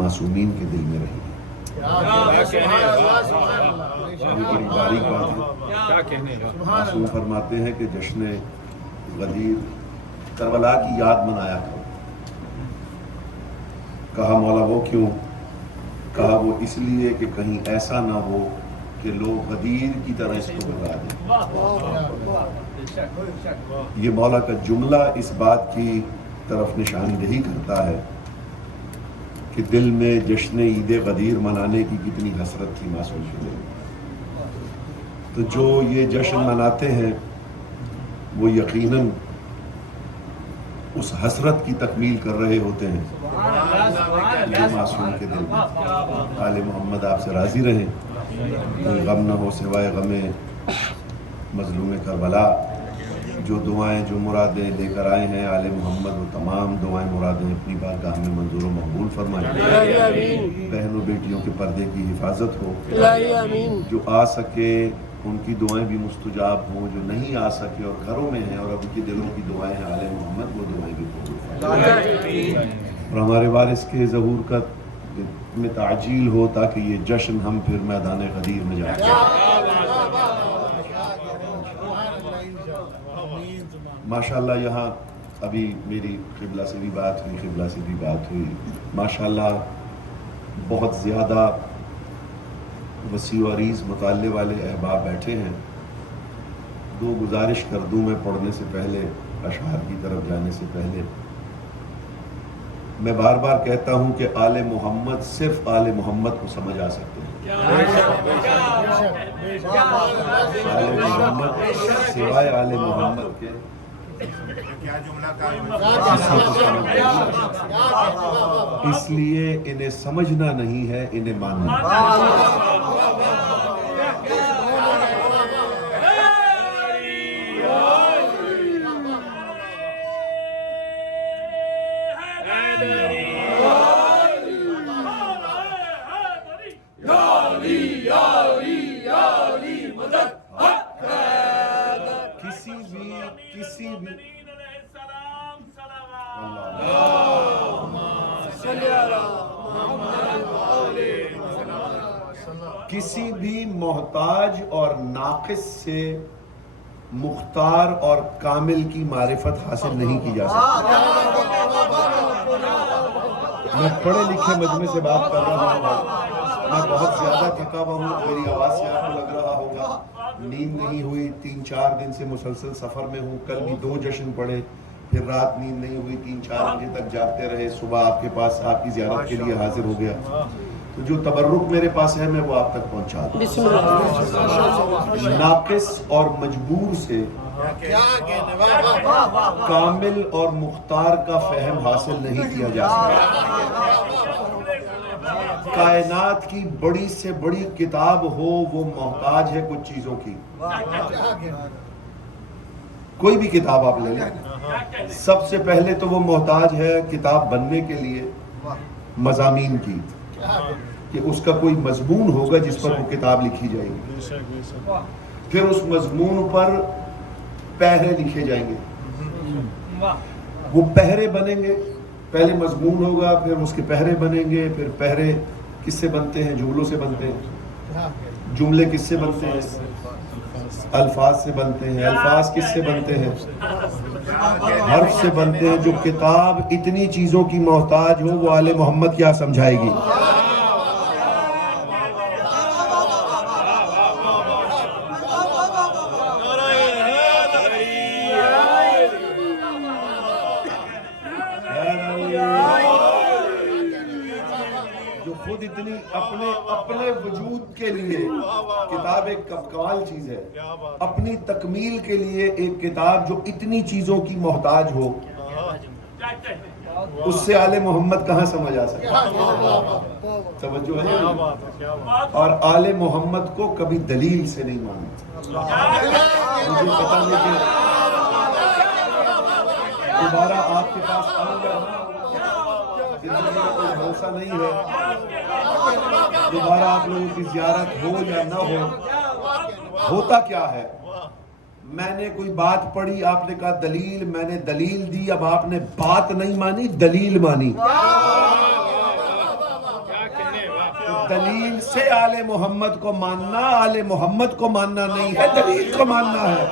معصومین کے دل میں رہی ہے۔ یہ بڑی باریک بات ہے۔ معصوم فرماتے ہیں کہ جشن غدیر کربلا کی یاد منایا کرو۔ کہا مولا وہ کیوں؟ کہا وہ اس لیے کہ کہیں ایسا نہ ہو کہ لوگ غدیر کی طرح اس کو بتا دیں۔ یہ مولا کا جملہ اس بات کی طرف نشاندہی کرتا ہے کہ دل میں جشن عید غدیر منانے کی کتنی حسرت تھی معصوم کے دل میں۔ تو جو یہ جشن مناتے ہیں وہ یقیناً اس حسرت کی تکمیل کر رہے ہوتے ہیں یہ معصوم کے دل میں۔ آل محمد آپ سے راضی رہیں، کوئی غم نہ ہو سوائے غم مظلوم کربلا۔ جو دعائیں جو مرادیں لے کر آئے ہیں آل محمد، وہ تمام دعائیں مرادیں اپنی بارگاہ میں منظور و مقبول فرمائیں۔ بہنوں بیٹیوں کے پردے کی حفاظت ہو، جو آ سکے ان کی دعائیں بھی مستجاب ہوں، جو نہیں آ سکے اور گھروں میں ہیں اور اب کی دلوں کی دعائیں ہیں آل محمد، وہ دعائیں بھی قبول فرمائیں۔ اور ہمارے وارث کے ظہور کا میں تعجیل ہو تاکہ یہ جشن ہم پھر میدان غدیر میں جائیں۔ ماشاءاللہ یہاں ابھی میری قبلہ سے بھی بات ہوئی، قبلہ سے بھی بات ہوئی، ماشاءاللہ بہت زیادہ وسیع و عریض مطالعے والے احباب بیٹھے ہیں۔ دو گزارش کر دوں میں پڑھنے سے پہلے، اشعار کی طرف جانے سے پہلے۔ میں بار بار کہتا ہوں کہ آل محمد صرف آل محمد کو سمجھ آ سکتے ہیں۔ آل محمد سوائے آل محمد کے اس لیے انہیں سمجھنا نہیں ہے، انہیں ماننا۔ کسی بھی محتاج اور ناقص سے مختار اور کامل کی معرفت حاصل نہیں کی جا سکتی۔ میں پڑھے لکھے مجمع سے بات کر رہا ہوں، میں بہت زیادہ تھکا ہوا ہوں، میری آواز سے آپ کو لگ رہا ہوگا نیند نہیں ہوئی، 3-4 دن سے مسلسل سفر میں ہوں، کل بھی 2 جشن پڑھے، پھر رات نیند نہیں ہوئی، 3-4 بجے تک جاگتے رہے، صبح آپ کے پاس آپ کی زیارت کے لیے حاضر ہو گیا۔ تو جو تبرک میرے پاس ہے میں وہ آپ تک پہنچا دوں۔ ناقص اور مجبور سے کامل اور مختار کا فہم حاصل نہیں کیا جا سکتا۔ کائنات کی بڑی سے بڑی کتاب ہو، وہ محتاج ہے کچھ چیزوں کی۔ کوئی بھی کتاب آپ لے لیں، سب سے پہلے تو وہ محتاج ہے کتاب بننے کے لیے مضامین کی، کہ اس کا کوئی مضمون ہوگا جس پر وہ کتاب لکھی جائے گی، پھر اس مضمون پر پہرے لکھے جائیں گے، وہ پہرے بنیں گے، پہلے مضمون ہوگا پھر اس کے پہرے بنیں گے، پھر پہرے کس سے بنتے ہیں؟ جملوں سے بنتے ہیں۔ جملے کس سے بنتے ہیں؟ الفاظ سے بنتے ہیں۔ الفاظ کس سے بنتے ہیں؟ حرف سے بنتے ہیں۔ جو کتاب اتنی چیزوں کی محتاج ہو وہ آل محمد کیا سمجھائے گی؟ جو خود اتنی اپنے وجود کے لیے کتاب ایک کمال چیز ہے، اپنی تکمیل کے لیے ایک کتاب جو اتنی چیزوں کی محتاج ہو، اس سے آل محمد کہاں سمجھ آ سکتا؟ توجہ ہے؟ اور آل محمد کو کبھی دلیل سے نہیں ماننا۔ مجھے پتا نہیں کہ دوبارہ آپ کے پاس آؤں گا، زندگی میں کوئی بھروسہ نہیں ہے، دوبارہ آپ لوگوں کی زیارت ہو یا نہ ہو۔ ہوتا کیا ہے؟ میں نے کوئی بات پڑھی، آپ نے کہا دلیل، میں نے دلیل دی، اب آپ نے بات نہیں مانی، دلیل مانی۔ سے آل محمد کو ماننا آل محمد کو ماننا نہیں ہے، دلیل کو ماننا ہے۔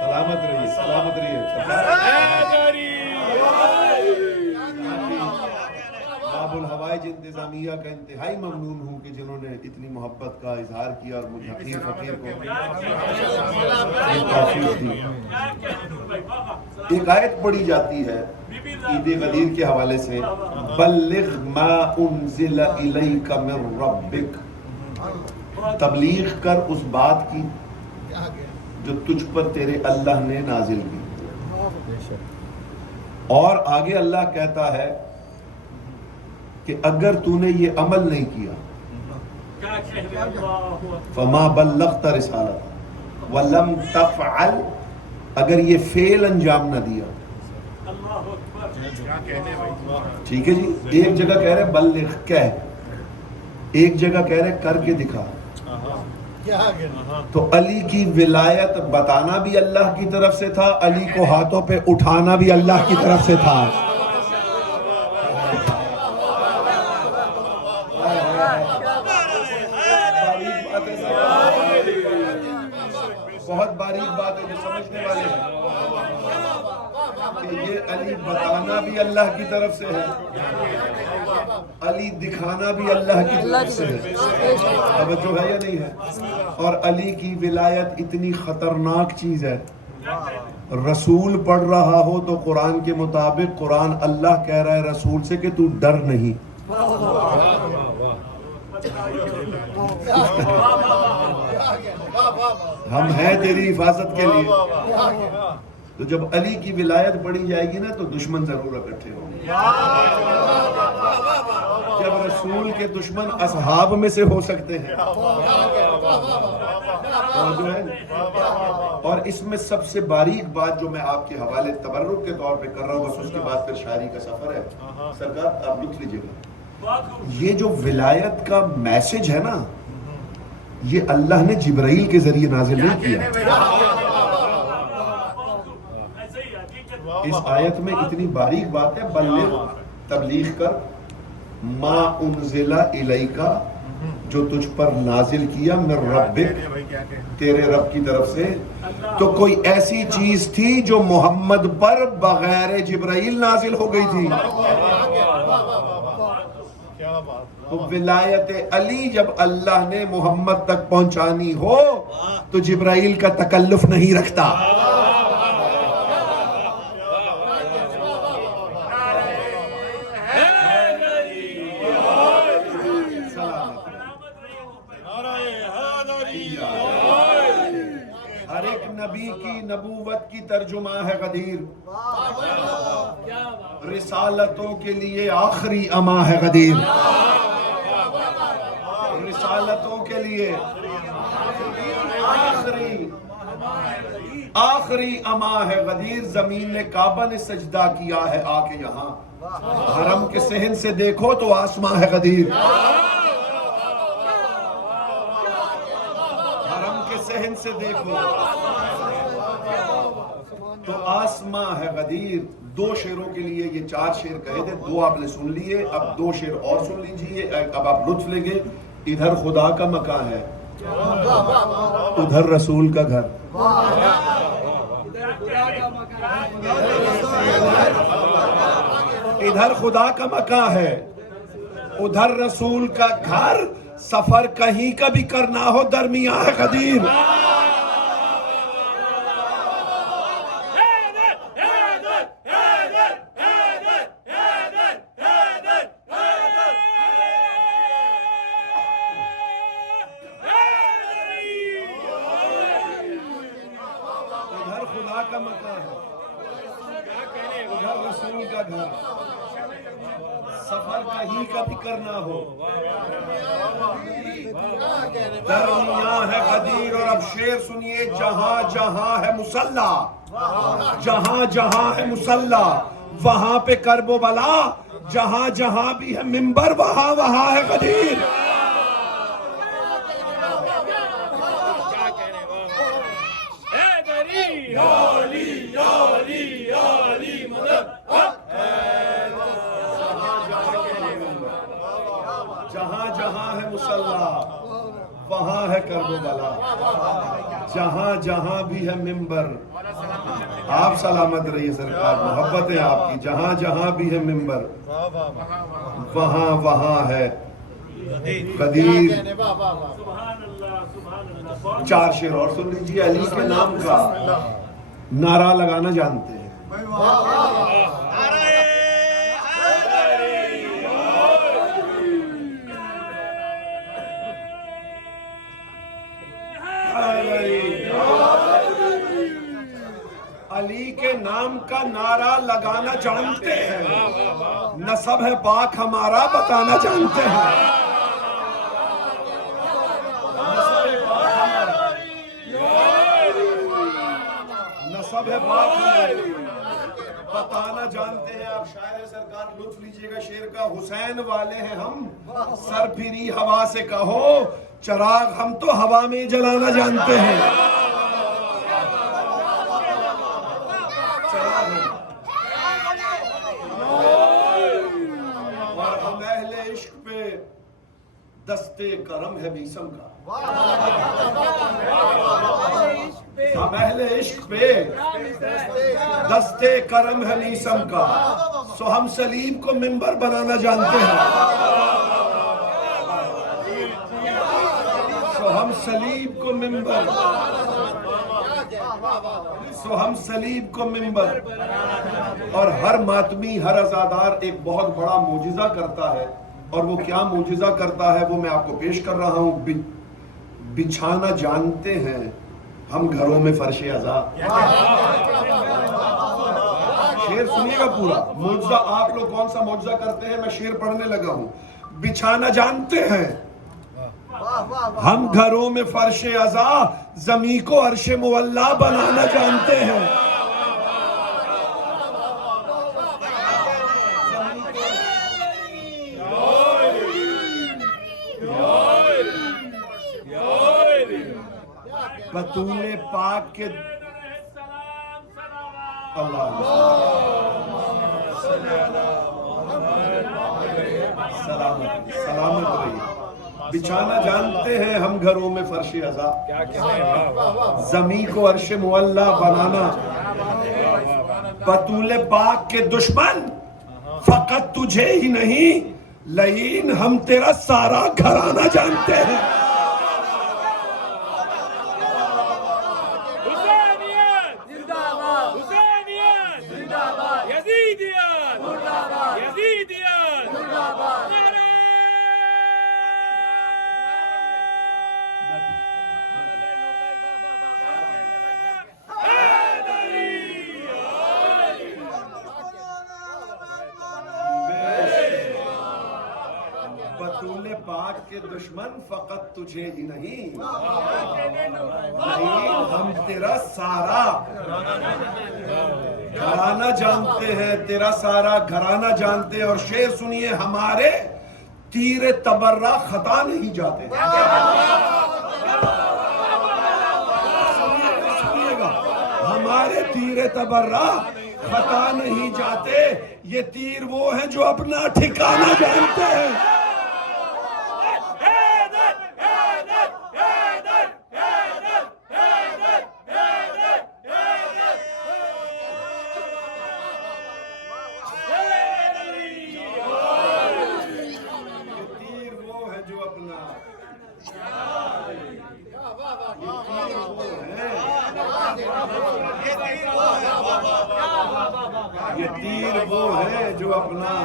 سلامت رہیے، سلامت رہیے۔ باب الحوائج انتظامیہ کا انتہائی ممنون ہوں کہ جنہوں نے اتنی محبت کا اظہار کیا اور مجھ حقیر فقیر کو توفیق دی۔ ایک آیت پڑھی جاتی ہے عید غدیر کے حوالے سے، بلغ ما انزل الیک من ربک، تبلیغ کر اس بات کی جو تجھ پر تیرے اللہ نے نازل کی۔ اور آگے اللہ کہتا ہے کہ اگر تو نے یہ عمل نہیں کیا فما بلغت رسالت ولم تفعل، اگر یہ فعل انجام نہ دیا۔ ٹھیک ہے جی، ایک جگہ کہہ رہے بلغ کہہ، ایک جگہ کہہ رہے کر کے دکھا۔ تو علی کی ولایت بتانا بھی اللہ کی طرف سے تھا، علی کو ہاتھوں پہ اٹھانا بھی اللہ کی طرف سے تھا۔ بہت باریک بات ہے جو سمجھنے والے ہیں کہ یہ علی بتانا بھی اللہ کی طرف سے ہے، علی دکھانا بھی اللہ کی طرف سے ہے۔ توجہ ہے یا نہیں ہے؟ اور علی کی ولایت اتنی خطرناک چیز ہے، رسول پڑھ رہا ہو تو قرآن کے مطابق قرآن اللہ کہہ رہا ہے رسول سے کہ تو ڈر نہیں۔ ہم ہیں تیری حفاظت کے لیے۔ تو جب علی کی ولایت پڑھی جائے گی نا تو دشمن ضرور اکٹھے ہوں گے۔ جب رسول کے دشمن اصحاب میں سے ہو سکتے ہیں جو ہے، اور اس میں سب سے باریک بات جو میں آپ کے حوالے تبرک کے طور پہ کر رہا ہوں، بس اس کے بعد پھر شاعری کا سفر ہے، سرکار آپ لکھ لیجئے گا، یہ جو ولایت کا میسج ہے نا، یہ اللہ نے جبرائیل کے ذریعے نازل نہیں کیا۔ اس آیت میں اتنی باریک بات ہے، بلغ تبلیغ کر، ما انزل الیکا جو تجھ پر نازل کیا، من ربک تیرے رب کی طرف سے۔ تو کوئی ایسی چیز تھی جو محمد پر بغیر جبرائیل نازل ہو گئی تھی؟ تو ولایت علی جب اللہ نے محمد تک پہنچانی ہو تو جبرائیل کا تکلف نہیں رکھتا۔ ہر ایک نبی کی نبوت کی ترجمہ ہے غدیر، رسالتوں کے لیے آخری اما ہے غدیر، رسالتوں کے لیے آخری اما ہے غدیر۔ زمین نے کعبہ نے سجدہ کیا ہے آ کے یہاں، حرم کے صحن سے دیکھو تو آسماں ہے غدیر، حرم کے صحن سے دیکھو تو آسماں ہے غدیر۔ دو شعروں کے لیے یہ 4 شعر کہے تھے، 2 آپ نے سن لیے، اب 2 شعر اور سن لیجئے، اب آپ لطف لیں گے۔ ادھر خدا کا مکان ہے، ادھر رسول کا گھر، ادھر خدا کا مکان ہے، ادھر رسول کا گھر، سفر کہیں کا بھی کرنا ہو درمیان ہے غدیر۔ کا مکان ہے، ادھر رسول کا گھر، سفر کہیں کا بھی کرنا ہو درمیان ہے غدیر۔ اور اب شعر سنیے، جہاں جہاں ہے مصلی، جہاں جہاں ہے مصلی وہاں پہ کرب و بلا، جہاں جہاں بھی ہے منبر وہاں وہاں ہے غدیر۔ کرب و بلا، جہاں جہاں بھی ہے منبر، آپ سلامت رہیے سرکار، محبت ہے آپ کی، جہاں جہاں بھی ہے منبر وہاں وہاں ہے قدیر۔ 4 شعر اور سن لیجیے۔ علی کے نام کا نعرہ لگانا جانتے ہیں، علی کے نام کا نعرہ لگانا جانتے ہیں، نسب ہے پاک ہمارا بتانا جانتے ہیں، نسب ہے پاک ہمارا بتانا جانتے ہیں۔ آپ شاعر سرکار لطف لیجئے گا شعر کا۔ حسین والے ہیں ہم، سر پھری ہوا سے کہو، چراغ ہم تو ہوا میں جلانا جانتے ہیں۔ اور ہم اہل عشق پہ دستے کرم ہے بیسم کا، ہم اہل عشق پہ دستے کرم ہے نیسم کا، سو ہم سلیب کو منبر بنانا جانتے ہیں، سو ہم سلیب کو منبر، سو ہم سلیب کو منبر۔ اور ہر ماتمی، ہر عزادار ایک بہت بڑا معجزہ کرتا ہے، اور وہ کیا معجزہ کرتا ہے وہ میں آپ کو پیش کر رہا ہوں۔ بچھانا جانتے ہیں ہم گھروں میں فرش عزا، شعر سنیے گا پورا۔ معجزہ آپ لوگ کون سا معجزہ کرتے ہیں، میں شعر پڑھنے لگا ہوں۔ بچھانا جانتے ہیں ہم گھروں میں فرش عزا، زمین کو عرش مولا بنانا جانتے ہیں۔ بطول پاک کے اللہ سلامت رہی۔ بچھانا جانتے ہیں ہم گھروں میں فرش عزا، زمین کو عرش مولا بنانا۔ بطول پاک کے دشمن فقط تجھے ہی نہیں، لیکن ہم تیرا سارا گھرانہ جانتے ہیں۔ بطول پاک کے دشمن فقط تجھے ہی نہیں، لیکن ہم تیرا سارا گھرانہ جانتے ہیں، تیرا سارا گھرانہ جانتے ہیں۔ اور شعر سنیے، ہمارے تیر تبرہ خطا نہیں جاتے، سنیے گا، ہمارے تیر تبرہ خطا نہیں جاتے، یہ تیر وہ ہیں جو اپنا ٹھکانہ جانتے ہیں۔ یہ تیر وہ ہے جو اپنا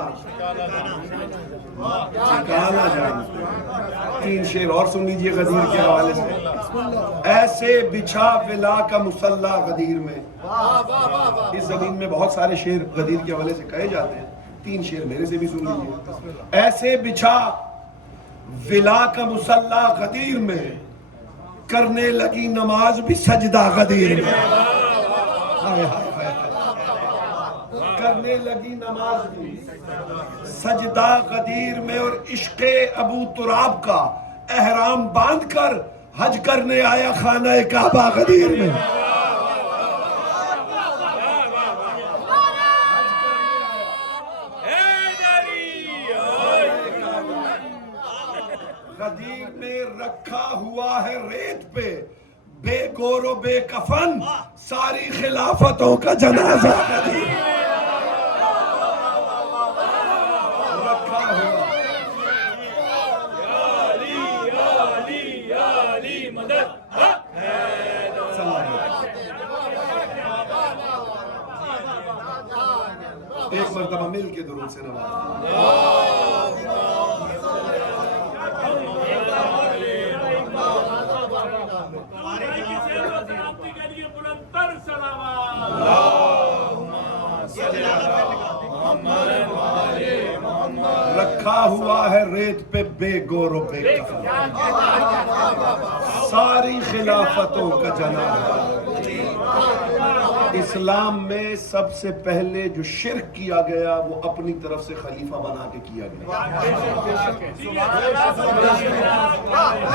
ٹھکانہ جانتے ہیں۔ 3 شعر اور سن لیجئے غدیر کے حوالے سے۔ ایسے بچھا ولا کا مسلح غدیر میں، اس زمین میں بہت سارے شعر غدیر کے حوالے سے کہے جاتے ہیں، 3 شعر میرے سے بھی سن لیجئے۔ ایسے بچھا ولا کا مسلح غدیر میں، کرنے لگی نماز بھی سجدہ غدیر میں، کرنے لگی نماز بھی سجدہ غدیر میں، اور عشق ابو تراب کا احرام باندھ کر حج کرنے آیا خانہ کعبہ غدیر میں۔ غدیر میں رکھا ہوا ہے ریت پہ بے گور و بے کفن ساری خلافتوں کا جنازہ ندیم رکھا ہوا ایک مرتبہ مل کے درود سے نواز رکھا ہوا ہے ریت پہ بے گور و بے کفن ساری خلافتوں کا جنازہ اسلام میں سب سے پہلے جو شرک کیا گیا وہ اپنی طرف سے خلیفہ بنا کے کیا گیا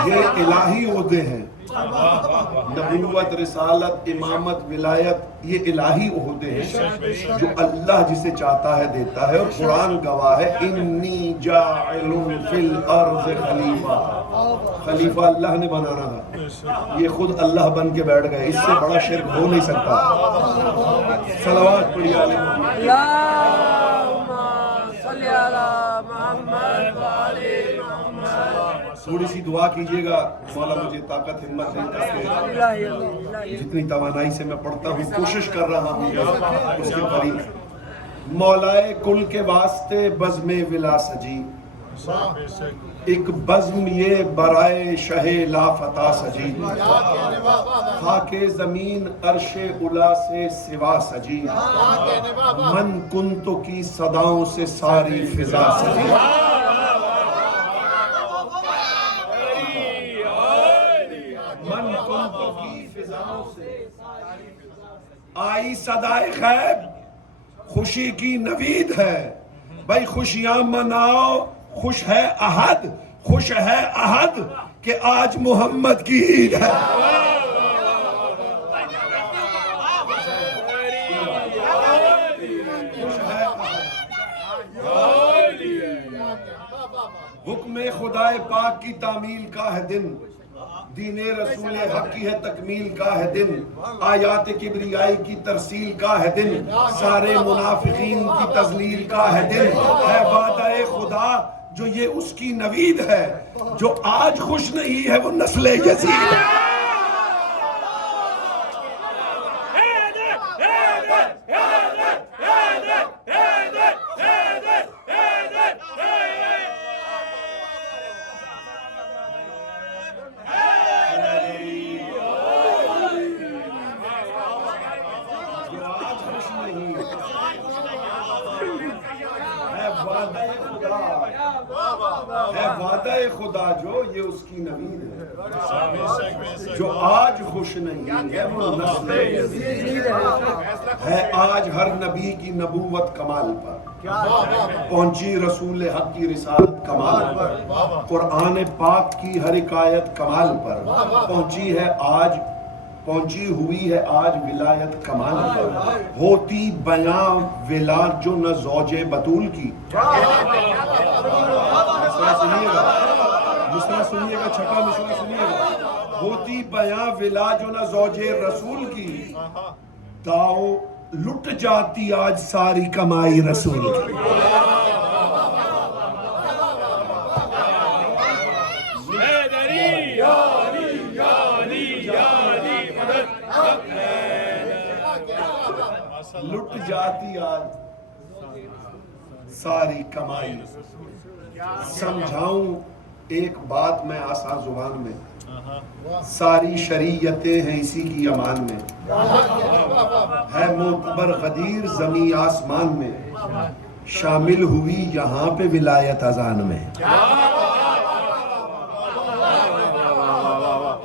یہ الہی عہدے ہیں نبوت رسالت امامت ولایت یہ الہی عہدے ہیں جو اللہ جسے چاہتا ہے دیتا ہے اور قرآن گواہ ہے انی جاعل فی الارض خلیفہ خلیفہ اللہ نے بنانا تھا یہ خود اللہ بن کے بیٹھ گئے اس سے بڑا شرک ہو نہیں سکتا صلوات پڑھی علی محمد اللہم صلی علی محمد وعلی محمد تھوڑی سی دعا کیجئے گا مولا مجھے طاقت ہمت دے تاکہ جتنی توانائی سے میں پڑھتا ہوں کوشش کر رہا ہوں اس کے قریب مولائے کل کے واسطے بزم ولا سجی ایک بزم یہ برائے شہ لا فتح سجی خاک زمین عرش الا سے سوا سجی من کنتو کی صداؤں سے ساری فضا سجی من کنتو کی فضاؤں سے آئی صدائے غیب خوشی کی نوید ہے بھائی خوشیاں مناؤ خوش ہے احد کہ آج محمد کی عید ہے حکم خدا پاک کی تعمیل کا ہے دن دین رسول حق کی ہے تکمیل کا ہے دن آیات کبریائی کی ترسیل کا ہے دن سارے منافقین کی تذلیل کا ہے دن ہے وعدہ خدا جو یہ اس کی نوید ہے جو آج خوش نہیں ہے وہ نسل یزید ہے وعدہ خدا جو یہ اس کی نوید ہے جو آج خوش نہیں ہے وہ نسل یزید ہے آج ہر نبی کی نبوت کمال پر پہنچی رسول حق کی رسالت کمال پر قرآن پاک کی ہر ایک آیت کمال پر پہنچی ہوئی ہے آج ولایت کمال پر ہوتی بیاں ولاد جو نہ زوج بطول کی مصرع سنیے گا چھٹا مصرع سنیے گا ہوتی بیاں ولا جو نہ زوج رسول کی داؤ لٹ جاتی آج ساری کمائی رسول کی لٹ جاتی آج ساری کمائی سمجھاؤں ایک بات میں آسان زبان میں ساری شریعتیں ہیں اسی کی امان میں ہے معتبر غدیر زمین آسمان میں شامل ہوئی یہاں پہ ولایت اذان میں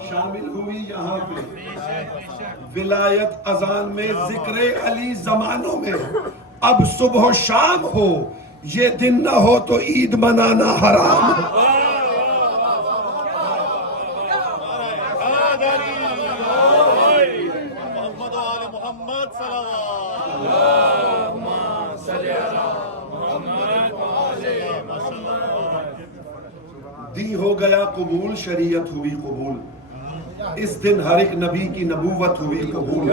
شامل ہوئی یہاں پہ ولایت اذان میں ذکر علی زمانوں میں اب صبح و شام ہو یہ دن نہ ہو تو عید منانا حرام دی ہو گیا قبول شریعت ہوئی قبول اس دن ہر ایک نبی کی نبوت ہوئی قبول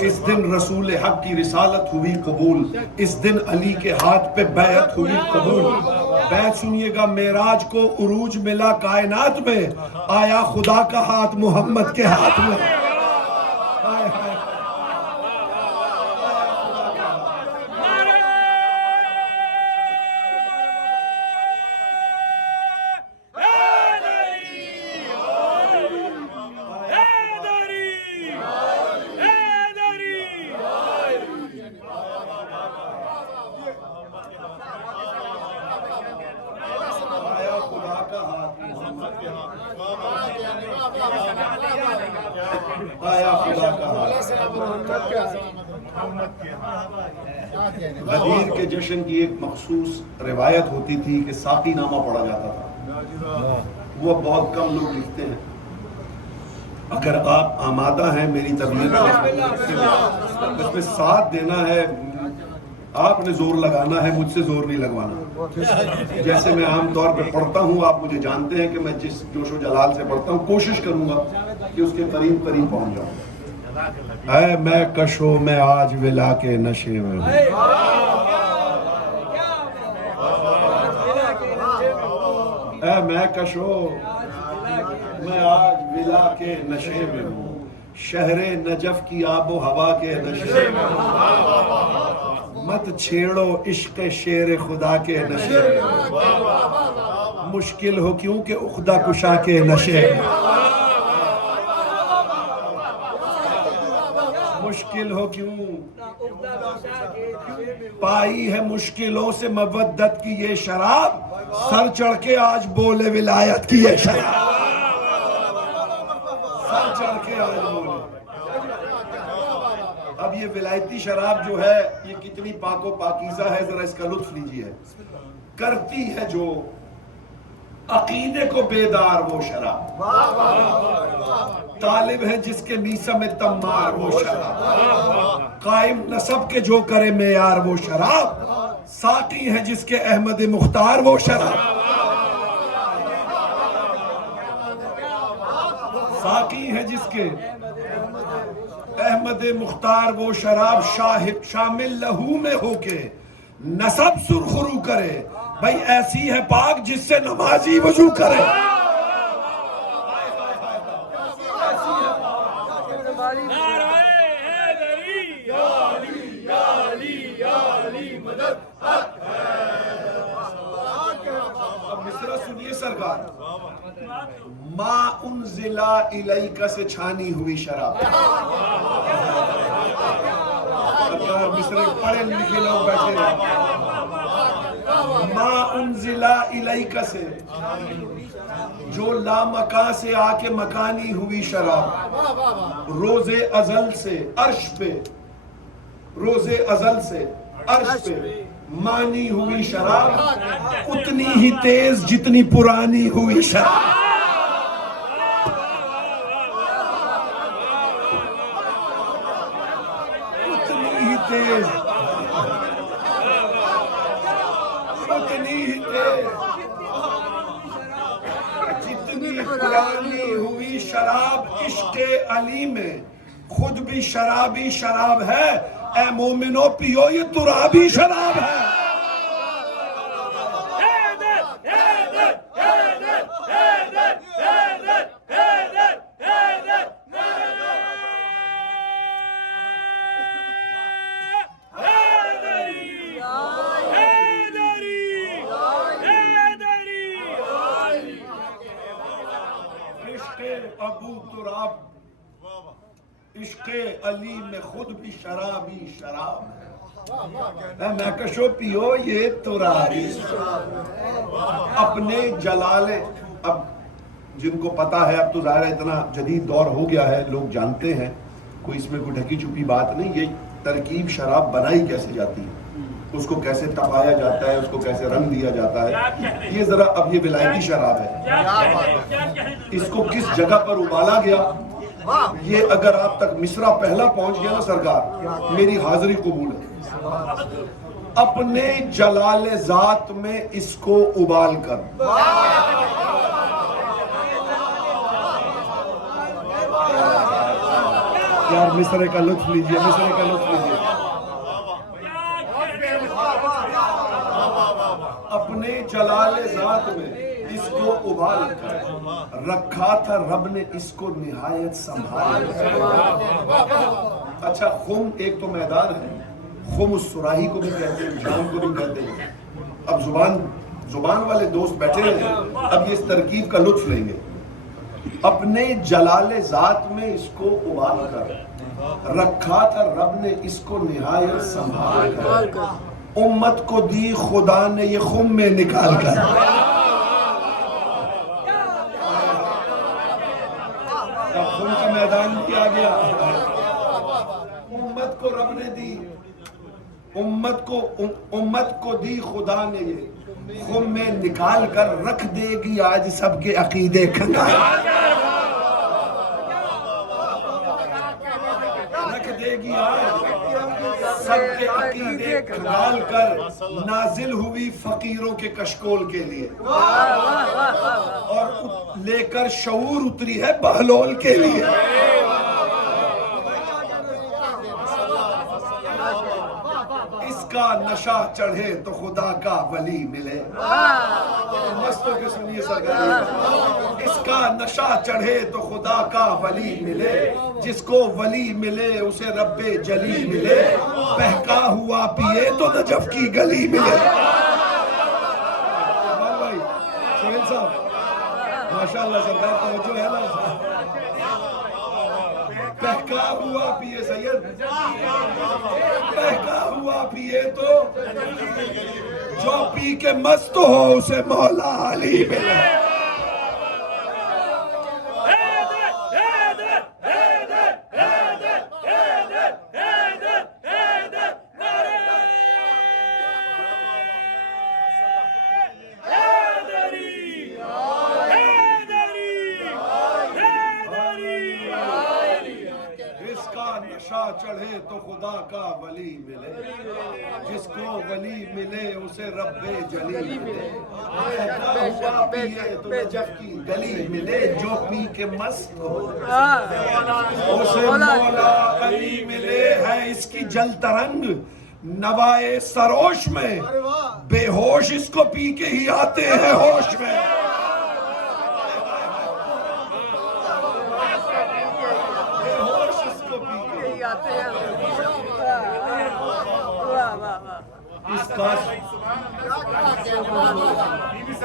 اس دن رسول حق کی رسالت ہوئی قبول اس دن علی کے ہاتھ پہ بیعت ہوئی قبول بیعت سنیے گا معراج کو عروج ملا کائنات میں آیا خدا کا ہاتھ محمد کے ہاتھ میں غدیر کے جشن کی ایک مخصوص روایت ہوتی تھی کہ ساقی نامہ پڑھا جاتا تھا وہ بہت کم لوگ لکھتے ہیں اگر آپ آمادہ ہیں میری طبیعت اس میں ساتھ دینا ہے آپ نے زور لگانا ہے مجھ سے زور نہیں لگوانا جیسے میں عام طور پہ پڑھتا ہوں آپ مجھے جانتے ہیں کہ میں جس جوش و جلال سے پڑھتا ہوں کوشش کروں گا کہ اس کے قریب پہنچ جاؤں اے میں کشو میں آج ولا کے نشے میں ہوں اے میں کشو میں آج ولا کے نشے میں ہوں شہر نجف کی آب و ہوا کے نشے میں ہوں مت چھیڑو عشق شیر خدا کے نشے میں مشکل ہو کیونکہ عقدہ کشا کے نشے میں مشکل ہو کیوں پائی ہے مشکلوں سے مودت کی یہ شراب سر چڑھ کے آج بولے ولایت کی یہ شراب سر چڑھ کے آج بولے اب یہ ولایتی شراب جو ہے یہ کتنی پاک و پاکیزہ ہے ذرا اس کا لطف لیجئے کرتی ہے جو عقیدے کو بیدار وہ شراب طالب ہے جس کے نیسم میں تمار وہ شراب قائم نسب کے جو کرے معیار وہ شراب ساقی ہے جس کے احمد مختار وہ شراب ساقی ہے جس کے احمد مختار وہ شراب شامل لہو میں ہو کے نسب سرخرو کرے بھائی ایسی ہے پاک جس سے نمازی وضو کرے مصرع سنیے سرکار ما انزلا الیک سے چھانی ہوئی شراب مصرع پڑھے لکھے لوگ بیٹھے ہیں ما انزلا الیک سے جو لامکاں سے آ کے مکانی ہوئی شراب روز ازل سے عرش پہ روز ازل سے عرش پہ مانی ہوئی شراب اتنی ہی تیز جتنی پرانی ہوئی شراب اتنی ہی تیز اتنی ہی تیز جتنی پرانی ہوئی شراب عشق علی میں خود بھی شرابی شراب ہے اے مومنو پیو یہ ترابی شراب ہے ابو تراب عشق علی میں خود بھی شرابی شراب ہے میں کشو پیو یہ ترابی اپنے جلال اب جن کو پتا ہے اب تو ظاہر ہے اتنا جدید دور ہو گیا ہے لوگ جانتے ہیں کوئی اس میں کوئی ڈھکی چھپی بات نہیں یہ ترکیب شراب بنائی کیسے جاتی ہے اس کو کیسے تپایا جاتا ہے اس کو کیسے رنگ دیا جاتا ہے یہ ذرا اب یہ ولایتی شراب ہے اس کو کس جگہ پر ابالا گیا یہ اگر آپ تک مصرع پہلا پہنچ گیا نا سرکار میری حاضری قبول ہے اپنے جلال ذات میں اس کو ابال کر یار مصرے کا لطف لیجئے، مصرے کا لطف لیجئے. اپنے جلال ذات میں اس کو ابال کر رکھا تھا رب نے اس کو نہایت سنبھال کر. اچھا خم ایک تو میدان ہے، خم اس سراہی کو بھی کہتے ہیں، جان کو بھی کہتے ہیں. اب زبان والے دوست بیٹھے ہیں، اب یہ اس ترکیب کا لطف لیں گے. اپنے جلال ذات میں اس کو ابال کر رکھا تھا رب نے اس کو نہایت سنبھال کر. امت کو دی خدا نے یہ خم میں نکال کر. خم کا میدان کیا گیا، امت کو رب نے دی، امت کو دی خدا نے یہ خم میں نکال کر رکھ دے گی آج سب کے عقیدے کھنگال. رکھ دے گی آج سب کے عقیدے کھنگال کر. نازل ہوئی فقیروں کے کشکول کے لیے اور لے کر شعور اتری ہے بہلول کے لیے. اس کا نشہ چڑھے تو خدا کا ولی ملے. مستوں کے سنیے سرکار. اس کا نشہ چڑھے تو خدا کا ولی ملے. جس کو ولی ملے اسے رب جلی ملے. بہکا ہوا پیے تو نجف کی گلی ملے. سہیل صاحب ماشاءاللہ سرکار توجہ ہے نا. بہکا ہوا پیے سید، بہکا ہوا پیے تو جو پی کے مست ہو اسے مولا علی ملے. چڑھے تو خدا کا ولی ملے. جس کو ولی ملے اسے رب جلی ملے. ہوا پیے تو نجف کی گلی ملے. جو پی کے مست ہو اسے مولا علی ملے. ہے اس کی جل ترنگ نوائے سروش میں، بے ہوش اس کو پی کے ہی آتے ہیں ہوش میں.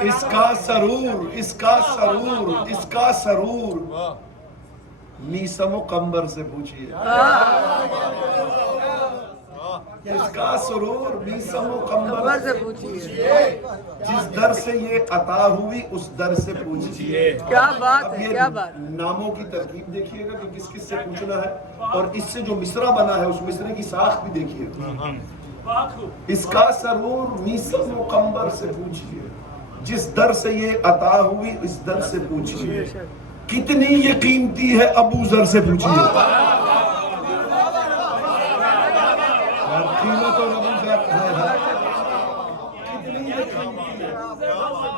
اس کا سرور نیسم و قمبر سے پوچھئے. اس کا سرور نیسم و قمبر سے پوچھئے. جس در سے یہ عطا ہوئی اس در سے پوچھئے. کیا بات ہے، کیا بات. ناموں کی ترکیب دیکھیے گا کہ کس کس سے پوچھنا ہے، اور اس سے جو مصرع بنا ہے اس مصرے کی ساخت بھی دیکھیے گا. اس کا سرور نیسم و قمبر سے پوچھئے. جس در سے یہ عطا ہوئی اس در سے پوچھئے. کتنی یہ قیمتی ہے ابو ذر سے پوچھئے. قیمت اور ابو ذر کتنی یہ قیمتی ہے.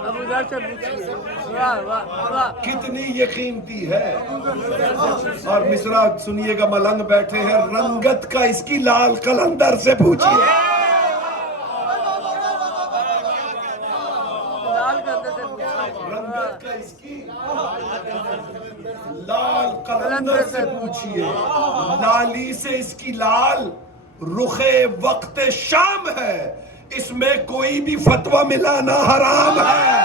ابو ذر سے پوچھئے. واہ واہ واہ. کتنی یہ قیمتی ہے. اور مصرع سنیے گا، ملنگ بیٹھے ہیں رنگت کا اس کی لال قلندر سے پوچھئے. رنگت کا اس کی لال قلندر سے پوچھئے. لالی سے اس کی لال رخ وقت شام ہے. اس میں کوئی بھی فتویٰ ملانا حرام ہے.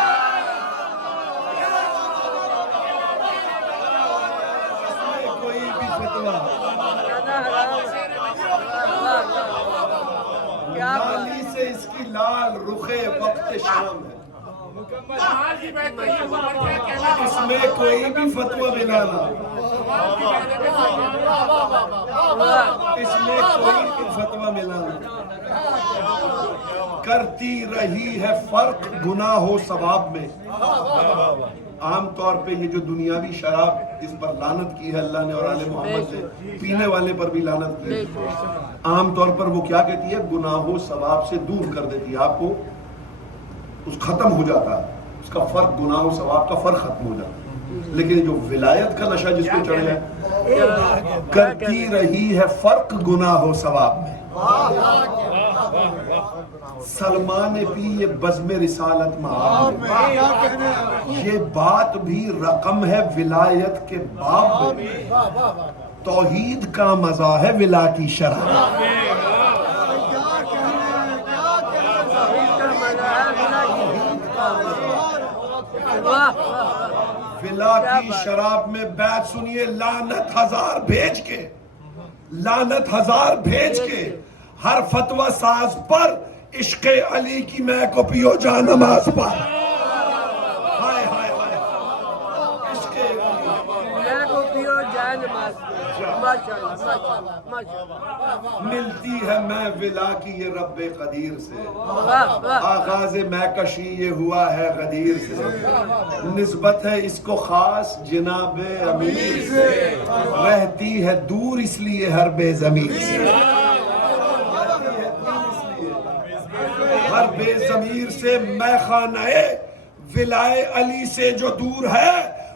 اس میں کوئی بھی فتویٰ. لالی سے اس کی لال رخ وقت شام ہے. اس میں کوئی بھی فتویٰ ملانا. اس میں کوئی بھی فتویٰ ملانا. کرتی رہی ہے فرق گناہ و ثواب میں. عام طور پہ یہ جو دنیاوی شراب جس پر لعنت کی ہے اللہ نے اور آل محمد نے، پینے والے پر بھی لعنت کی ہے. عام طور پر وہ کیا کہتی ہے؟ گناہ و ثواب سے دور کر دیتی ہے آپ کو. اس ختم ہو جاتا ہے اس کا فرق، گناہ و ثواب کا فرق ختم ہو جاتا ہے. لیکن جو ولایت کا نشہ جس کو چڑھ جائے، کرتی رہی ہے فرق گناہ و ثواب میں۔ سلمان پی یہ بزم رسالت معاب میں، یہ بات بھی رقم ہے ولایت کے باب میں، توحید کا مزہ ہے ولا کی شرح۔ ولا کی شراب میں بیعت سنیے، لعنت ہزار بھیج کے، لعنت ہزار بھیج کے ہر فتوہ ساز پر عشق علی کی میں کو پیو جا نماز پر۔ ہائے ہائے ہائے، عشق علی میں کو پیو جا نماز پر۔ ماشاءاللہ ماشاءاللہ۔ ملتی ہے میں ولا کی یہ رب قدیر سے، واہ واہ۔ آغاز میں کشی یہ ہوا ہے غدیر سے، نسبت ہے اس کو خاص جناب امیر سے، رہتی ہے دور اس لیے ہر بے ضمیر سے۔ ہر بے ضمیر سے میں خانہ ولائے علی سے جو دور ہے،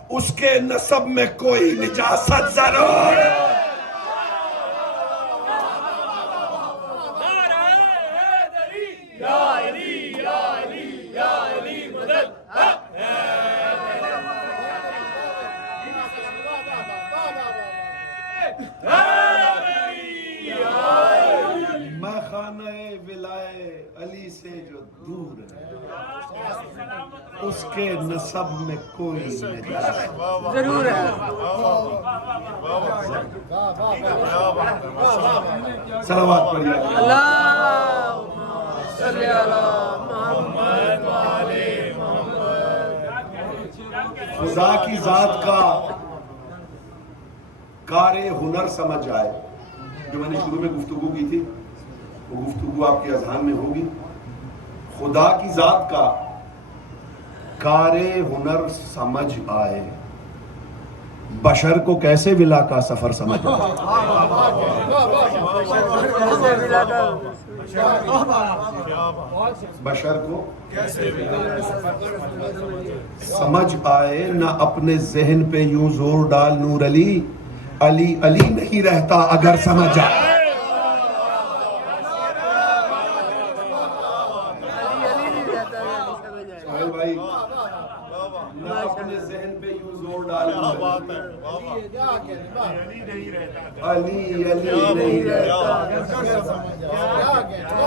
اس کے نسب میں کوئی نجاست ضرور ہے۔ میں خانہ ولائے علی سے جو دور ہے، اس کے نسب میں کوئی نجاست ضرور ہے۔ صلوات پڑھیے۔ اللہم صلی علی محمد وآل محمد۔ خدا کی ذات کا کار ہنر سمجھ آئے، جو میں نے شروع میں گفتگو کی تھی، وہ گفتگو آپ کے اذہان میں ہوگی۔ خدا کی ذات کا کار ہنر سمجھ آئے، بشر کو کیسے ولا کا سفر سمجھ آئے۔ بشر کو سمجھ آئے، نہ اپنے ذہن پہ یوں زور ڈال نور علی، علی علی نہیں رہتا اگر سمجھ آئے۔ سہیل بھائی، نہ اپنے ذہن پہ یوں زور ڈال علی علی نہیں رہتا۔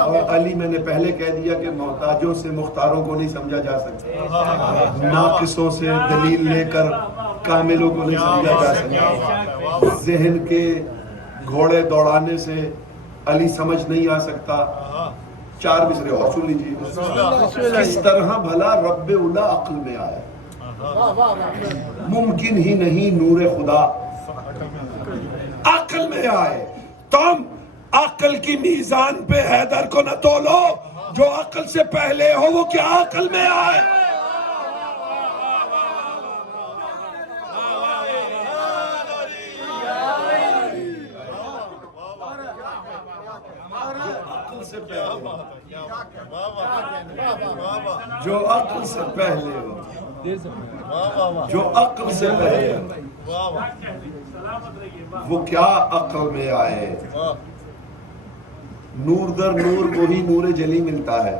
اور علی میں نے پہلے کہہ دیا کہ محتاجوں سے مختاروں کو نہیں سمجھا جا سکتا، ناقصوں سے دلیل لے کر کاملوں کو نہیں سمجھا جا سکتا، ذہن کے گھوڑے دوڑانے سے علی سمجھ نہیں آ سکتا۔ چار مصرے اور سن لیجیے۔ کس طرح بھلا رب اولا عقل میں آئے، ممکن ہی نہیں نور خدا عقل میں آئے۔ تم عقل کی میزان پہ حیدر کو نہ تولو، جو عقل سے پہلے ہو وہ کیا عقل میں آئے۔ جو عقل سے پہلے ہو، جو عقل سے پہلے ہو، وہ کیا عقل میں آئے۔ نور در نور وہی نور جلی ملتا ہے،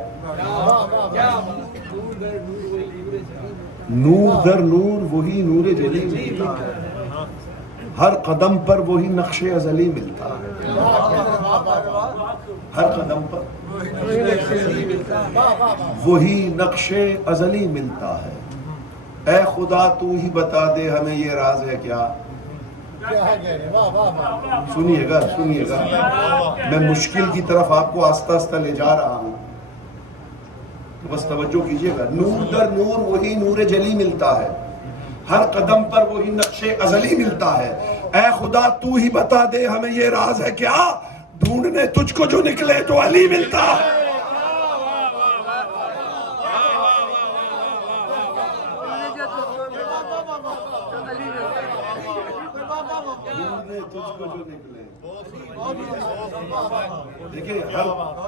نور در نور وہی نور جلی ملتا ہے، ہر قدم پر وہی نقش ازلی ملتا ہے، ہر قدم پر وہی نقش ازلی ملتا ہے۔ اے خدا تو ہی بتا دے ہمیں یہ راز ہے کیا۔ سنیے گا سنیے گا، میں مشکل کی طرف آپ کو آہستہ آہستہ لے جا رہا ہوں، بس توجہ کیجئے گا۔ نور در نور وہی نور جلی ملتا ہے، ہر قدم پر وہی نقش ازلی ملتا ہے۔ اے خدا تو ہی بتا دے ہمیں یہ راز ہے کیا، ڈھونڈنے تجھ کو جو نکلے تو علی ملتا ہے۔ دیکھیں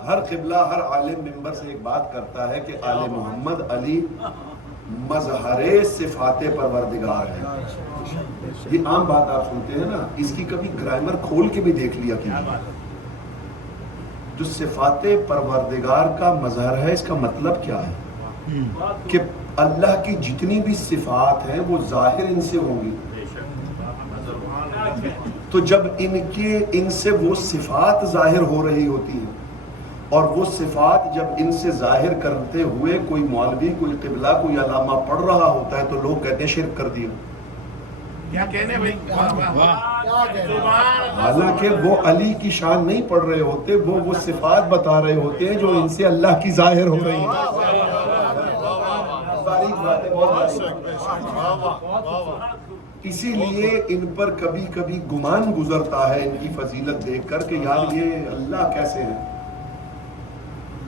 ہر قبلہ ہر عالم ممبر سے ایک بات کرتا ہے کہ آل محمد علی مظہر صفات پروردگار ہے. یہ عام بات آپ سنتے ہیں نا, اس کی کبھی گرامر کھول کے بھی دیکھ لیا کیجیے. جو صفات پروردگار کا مظہر ہے, اس کا مطلب کیا ہے کہ اللہ کی جتنی بھی صفات ہیں وہ ظاہر ان سے ہوں گی. تو جب ان سے وہ صفات ظاہر ہو رہی ہوتی ہیں, اور وہ صفات جب ان سے ظاہر کرتے ہوئے کوئی مولوی, کوئی قبلہ, کوئی علامہ پڑھ رہا ہوتا ہے, تو لوگ کہتے ہیں شرک کر دیا. کیا کہنے بھائی, حالانکہ وہ علی کی شان نہیں پڑھ رہے ہوتے, وہ صفات بتا رہے ہوتے ہیں جو ان سے اللہ کی ظاہر ہو رہی ہیں. باریک بات ہے, بہت باریک. اسی لیے ان پر کبھی کبھی گمان گزرتا ہے ان کی فضیلت دیکھ کر کہ یار یہ اللہ کیسے ہے.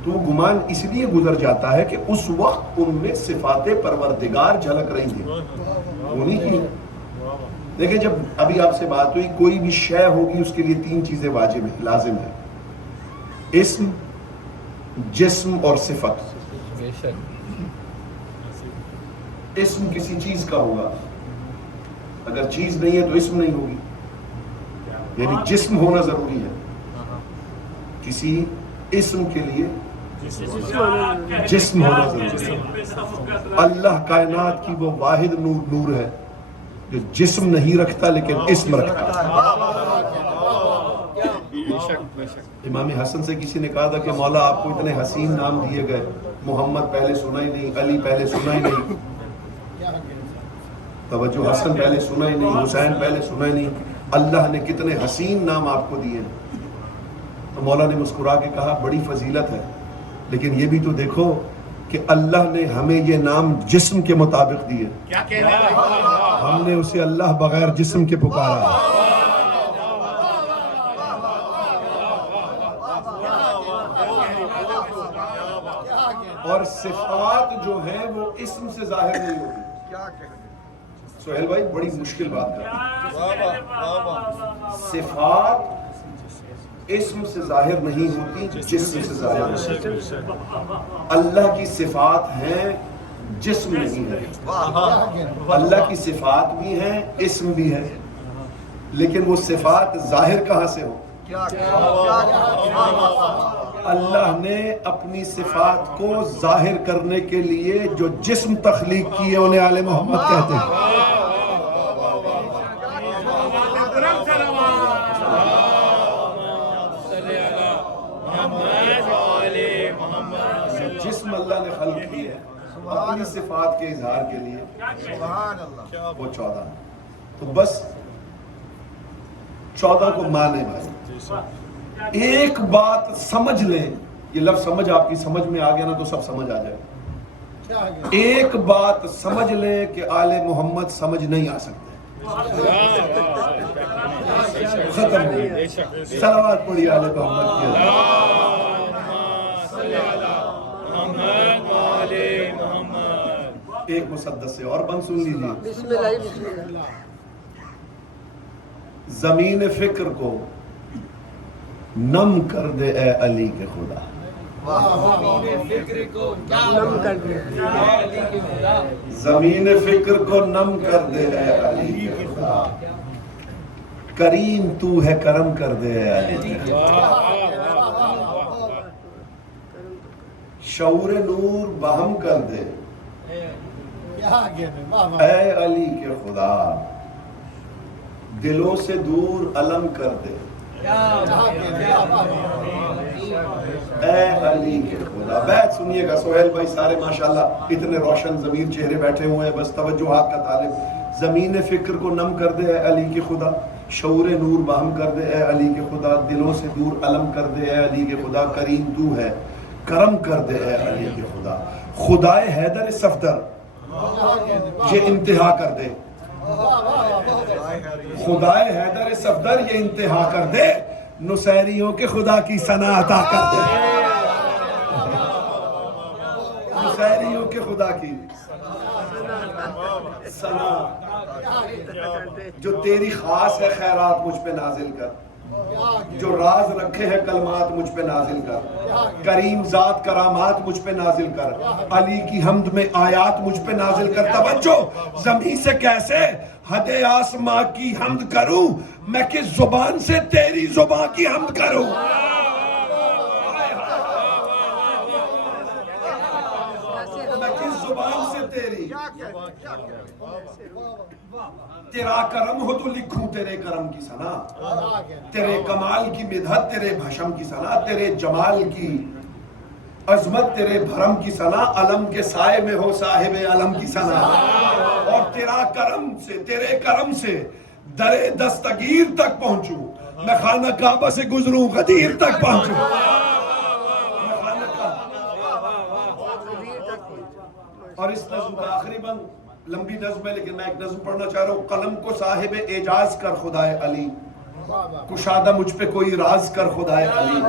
تو گمان اس لیے گزر جاتا ہے کہ اس وقت ان میں صفات پروردگار جھلک رہی تھی, ہونی تھی. دیکھیں, جب ابھی آپ سے بات ہوئی, کوئی بھی شے ہوگی اس کے لیے 3 چیزیں واجب ہیں, لازم ہے. اسم, جسم اور صفت. اسم کسی چیز کا ہوگا, اگر چیز نہیں ہے تو اسم نہیں ہوگی. یعنی جسم ہونا ضروری ہے. کسی اسم کے لیے جسم ہونا ضروری ہے. اللہ کائنات کی وہ واحد نور ہے جو جسم نہیں رکھتا لیکن اسم رکھتا ہے. امام حسن سے کسی نے کہا تھا کہ مولا آپ کو اتنے حسین نام دیے گئے, محمد پہلے سنا ہی نہیں, علی پہلے سنا ہی نہیں, توجہ, حسن پہلے سنا ہی نہیں, حسین پہلے سنا ہی نہیں, اللہ نے کتنے حسین نام آپ کو دیے. تو مولا نے مسکرا کے کہا بڑی فضیلت ہے, لیکن یہ بھی تو دیکھو کہ اللہ نے ہمیں یہ نام جسم کے مطابق دیے. کیا کہنے بھائی, ہم نے اسے اللہ بغیر جسم کے پکارا. اور صفات جو ہیں وہ اسم سے ظاہر نہیں ہوتی. سہیل بھائی بڑی مشکل بات کر رہے ہیں. صفات اسم سے ظاہر نہیں ہوتی, جسم سے ظاہر ہوتی. اللہ کی صفات ہیں, جسم نہیں ہے. اللہ کی صفات بھی ہیں, اسم بھی ہے, لیکن وہ صفات ظاہر کہاں سے ہو؟ اللہ نے اپنی صفات کو ظاہر کرنے کے لیے جو جسم تخلیق کیے انہیں آل محمد کہتے ہیں. جسم اللہ نے خلق کی ہے اپنی صفات کے اظہار کے لیے, وہ 14. تو بس 14 کو مانے بھائی. ایک بات سمجھ لیں, یہ لفظ سمجھ آپ کی سمجھ میں آ گیا نا تو سب سمجھ آ جائے. ایک بات سمجھ لیں کہ آل محمد سمجھ نہیں آ سکتے. ختم ہو گیا. صلوات پڑھی آل محمد کی. ایک مسدس سے اور بند سن لیجیے. بسم اللہ, بسم اللہ. زمین فکر کو نم کر دے اے علی کے خدا. نم کر دے. زمین فکر کو نم کر دے اے علی کے خدا. کریم تو ہے, کرم کر دے اے علی کے خدا. شعور نور بہم کر دے اے علی کے خدا. دلوں سے دور علم کر دے اے علی کے خدا. بیت سنیے گا سہیل بھائی, سارے ماشاءاللہ اتنے روشن ضمیر چہرے بیٹھے ہوئے ہیں, بس توجہات کا طالب. زمین فکر کو نم کر دے اے علی کے خدا. شعور نور باہم کر دے اے علی کے خدا. دلوں سے دور علم کر دے اے علی کے خدا. کریم تو ہے, کرم کر دے اے علی کے خدا. خدائے حیدر صفدر یہ انتہا کر دے. خدائے حیدر صفدر یہ انتہا کر دے. نصیریوں کے خدا کی ثنا عطا کر دے. نصیریوں کے خدا کی ثنا جو تیری خاص ہے, خیرات مجھ پہ نازل کر. جو راز رکھے ہیں کلمات مجھ پہ نازل کر، کریم ذات کرامات مجھ پہ نازل کر، علی کی حمد میں آیات مجھ پہ نازل کر۔ توجہ، زمین سے کیسے حد آسماں کی حمد کروں میں، کس زبان سے تیری زبان کی حمد کروں؟ میں کس زبان سے تیری، تیرا کرم ہو تو لکھوں تیرے کرم کی ثنا، تیرے کمال کی مدحت تیرے بھشم کی ثنا، تیرے جمال کی عظمت تیرے بھرم کی ثنا، علم کے سائے میں ہو صاحب علم کی ثنا، اور تیرا کرم سے، تیرے کرم سے در دستگیر تک پہنچوں، میں خانہ کعبہ سے گزروں غدیر تک پہنچوں۔ اور اس نظم کا آخری بند لمبی نظم ہے لیکن میں ایک نظم پڑھنا چاہ رہا ہوں۔ قلم کو صاحب اعجاز کر خدائے علی، کشادہ مجھ پہ کوئی راز کر خدائے علی،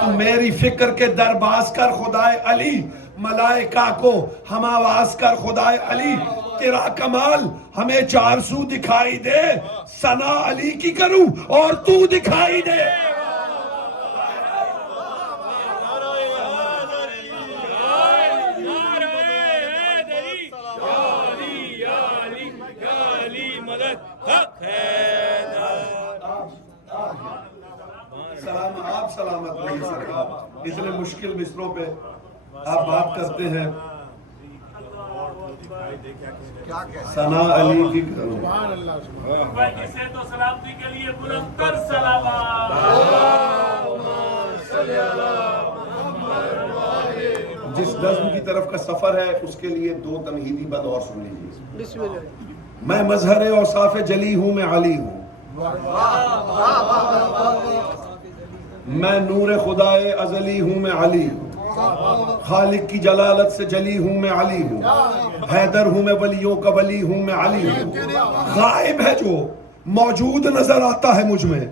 تو میری فکر کے درباز کر خدائے علی، ملائکہ کو ہم آواز کر خدائے علی، تیرا کمال ہمیں چار سو دکھائی دے، ثنا علی کی کروں اور تو دکھائی دے۔ آپ سلامت رہیے سرکار، اتنے مشکل بستروں پہ آپ بات کرتے ہیں، ثنا علی کی کروں۔ اسے تو سلامتی کے لیے بلند تر سلامات۔ جس نظم کی طرف کا سفر ہے اس کے لیے دو تمہیدی بند اور سن لیجیے۔ بسم اللہ۔ میں مظہر اوصاف جلی ہوں، میں علی ہوں، میں نور خدائے ازلی ہوں، میں علی ہوں، خالق کی جلالت سے جلی ہوں، میں علی ہوں، حیدر ہوں، میں ولیوں کا ولی ہوں، میں علی ہوں، غائب ہے جو موجود نظر آتا ہے مجھ میں،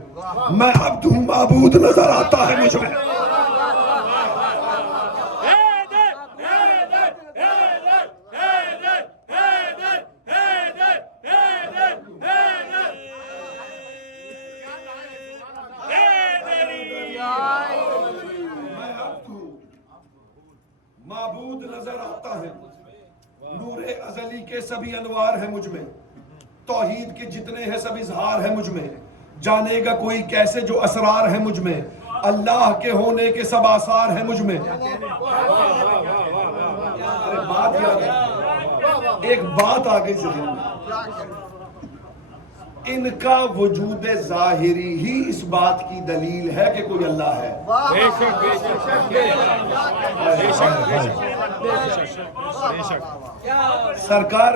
میں عبد ہوں معبود نظر آتا ہے مجھ میں۔ معبود نظر آتا ہے، نور ازلی کے سبھی انوار ہیں مجھ میں، توحید کے جتنے ہیں سب اظہار ہیں مجھ میں، جانے گا کوئی کیسے جو اسرار ہیں مجھ میں، اللہ کے ہونے کے سب آثار ہیں مجھ میں۔ ایک بات آ گئی ذہن میں، ان کا وجود ظاہری ہی اس بات کی دلیل ہے کہ کوئی اللہ ہے۔ سرکار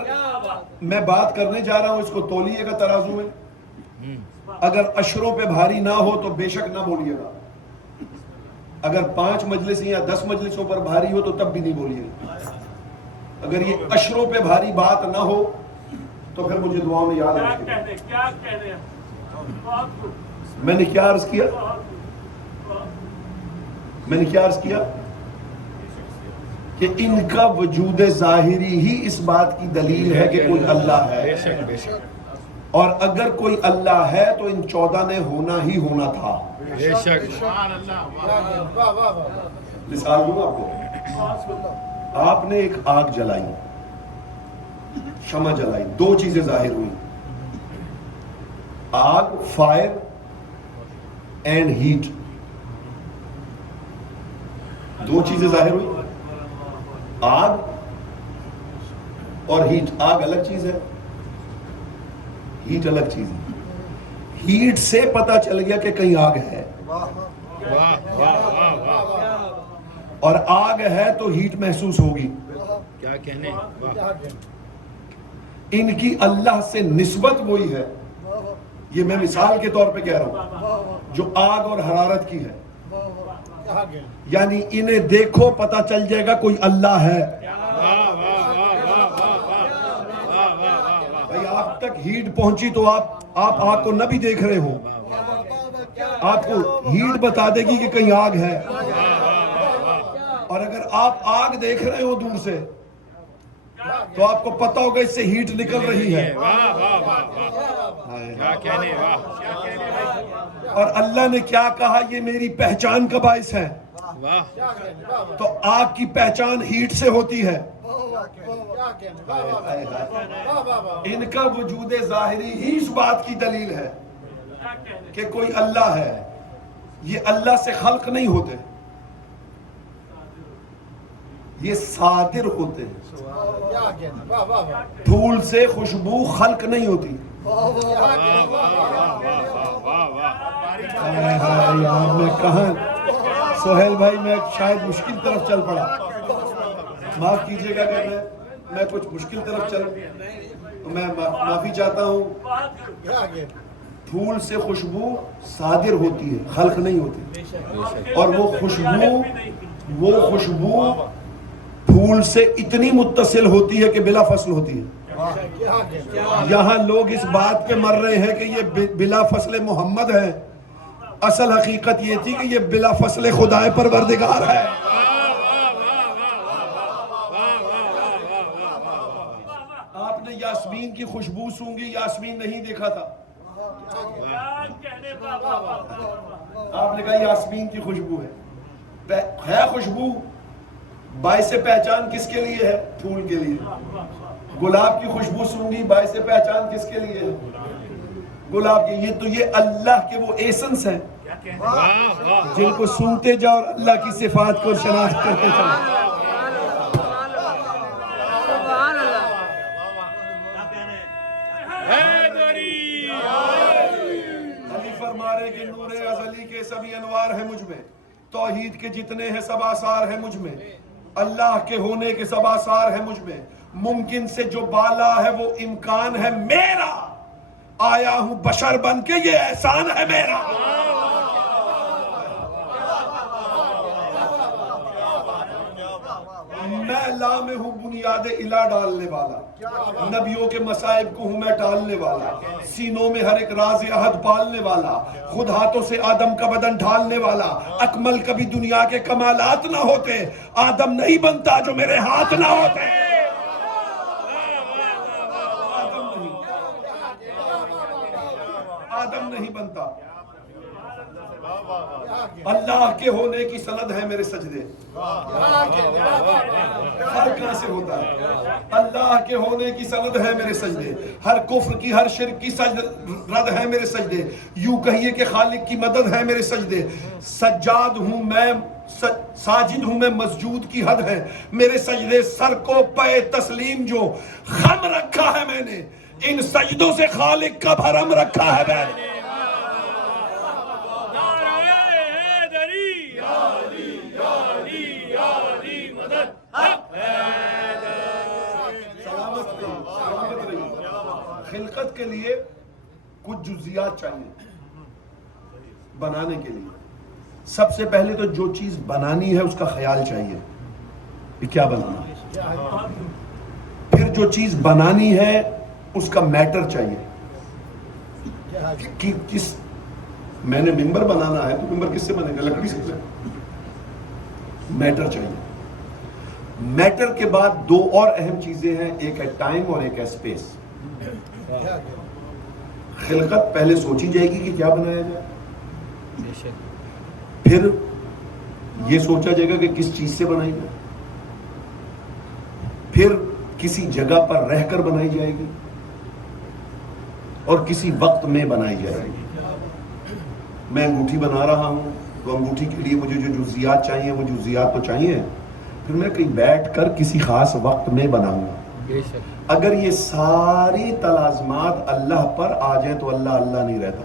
میں بات کرنے جا رہا ہوں، اس کو تولیے کا ترازو میں، اگر عشروں پہ بھاری نہ ہو تو بے شک نہ بولیے گا، اگر 5 مجلس یا 10 مجلسوں پر بھاری ہو تو تب بھی نہیں بولیے گا، اگر یہ عشروں پہ بھاری بات نہ ہو تو پھر مجھے دعا میں یاد رکھیں۔ میں نے کیا عرض کیا؟ میں نے کیا عرض کیا کہ ان کا وجود ظاہری ہی اس بات کی دلیل ہے کہ کوئی اللہ ہے، اور اگر کوئی اللہ ہے تو ان 14 نے ہونا ہی ہونا تھا۔ مثال دوں آپ کو، آپ نے ایک آگ جلائی، شمع جلائی، دو چیزیں ظاہر ہوئی، آگ، فائر اینڈ ہیٹ، دو چیزیں ظاہر ہوئی، آگ اور ہیٹ۔ آگ الگ چیز ہے، ہیٹ الگ چیز ہے۔ ہیٹ سے پتا چل گیا کہ کہیں آگ ہے، اور آگ ہے تو ہیٹ محسوس ہوگی۔ کیا کہنے، ان کی اللہ سے نسبت وہی ہے، یہ میں مثال کے طور پہ کہہ رہا ہوں، جو آگ اور حرارت کی ہے، یعنی انہیں دیکھو پتا چل جائے گا کوئی اللہ ہے۔ بھائی آپ تک ہیٹ پہنچی تو آپ آگ کو نہ بھی دیکھ رہے ہو، آپ کو ہیٹ بتا دے گی کہ کہیں آگ ہے، اور اگر آپ آگ دیکھ رہے ہو دور سے تو آپ کو پتا ہوگا اس سے ہیٹ نکل رہی ہے۔ اور اللہ نے کیا کہا؟ یہ میری پہچان کا باعث ہے. تو آگ کی پہچان ہیٹ سے ہوتی ہے. ان کا وجود ظاہری ہی اس بات کی دلیل ہے کہ کوئی اللہ ہے. یہ اللہ سے خلق نہیں ہوتے، یہ صادر ہوتے ہیں. پھول سے خوشبو خلق نہیں ہوتی. یار میں کہاں سہیل بھائی، میں شاید مشکل طرف چل پڑا، معاف کیجئے گا کہ میں کچھ مشکل طرف چل، میں معافی چاہتا ہوں. پھول سے خوشبو صادر ہوتی ہے، خلق نہیں ہوتی. اور وہ خوشبو پھول سے اتنی متصل ہوتی ہے کہ بلا فصل ہوتی ہے. یہاں لوگ اس بات پہ مر رہے ہیں کہ یہ بلا فصل محمد ہے. اصل حقیقت یہ تھی کہ یہ بلا فصل خدائے پروردگار ہے. آپ نے یاسمین کی خوشبو سونگی، یاسمین نہیں دیکھا تھا. آپ نے کہا یاسمین کی خوشبو ہے خوشبو. باعث پہچان کس کے لیے ہے؟ پھول کے لیے. گلاب کی خوشبو سونگی، باعث پہچان کس کے لیے ہے؟ گلاب کی. یہ اللہ کے وہ ایسنس ہیں جن کو سنتے جاؤ اور اللہ کی صفات کو شناخت کرتے چلو. علی فرما رہے کہ نور ازلی کے سبھی انوار ہیں مجھ میں، توحید کے جتنے ہیں سب آثار ہیں مجھ میں، اللہ کے ہونے کے سب آثار ہیں مجھ میں. ممکن سے جو بالا ہے وہ امکان ہے میرا، آیا ہوں بشر بن کے یہ احسان ہے میرا. میں لا میں ہوں بنیاد الہ ڈالنے والا، نبیوں کے مصائب کو ہوں میں ٹالنے والا، سینوں میں ہر ایک راز عہد پالنے والا، خود ہاتھوں سے آدم کا بدن ڈھالنے والا. اکمل کبھی دنیا کے کمالات نہ ہوتے، آدم نہیں بنتا جو میرے ہاتھ نہ ہوتے. آدم نہیں بنتا. اللہ کے ہونے کی سند ہے میرے سجدے. ہر کہاں سے ہوتا ہے؟ اللہ کے ہونے کی سند ہے میرے سجدے. ہر کفر کی ہر شرک کی رد ہے میرے سجدے. یوں کہیے کہ خالق کی مدد ہے میرے سجدے. سجاد ہوں میں، ساجد ہوں میں، مسجود کی حد ہے میرے سجدے. سر کو پے تسلیم جو خم رکھا ہے میں نے، ان سجدوں سے خالق کا بھرم رکھا ہے میں نے. خلقت کے لیے کچھ جزیات چاہیے بنانے کے لیے. سب سے پہلے تو جو چیز بنانی ہے اس کا خیال چاہیے کہ کیا بنانا ہے. پھر جو چیز بنانی ہے اس کا میٹر چاہیے کہ کس، میں نے ممبر بنانا ہے تو ممبر کس سے بنے گا؟ لکڑی سے. میٹر چاہیے. میٹر کے بعد دو اور اہم چیزیں ہیں، ایک ہے ٹائم اور ایک ہے اسپیس. خلقت پہلے سوچی جائے گی کہ کیا بنایا جائے، پھر یہ سوچا جائے گا کہ کس چیز سے بنائی جائے، پھر کسی جگہ پر رہ کر بنائی جائے گی اور کسی وقت میں بنائی جائے گی. میں انگوٹھی بنا رہا ہوں تو انگوٹھی کے لیے مجھے جو جزیات چاہیے وہ جزیات تو چاہیے، پھر میں کہیں بیٹھ کر کسی خاص وقت میں بناؤں گا. اگر یہ ساری تلازمات اللہ پر آ جائیں تو اللہ اللہ نہیں رہتا،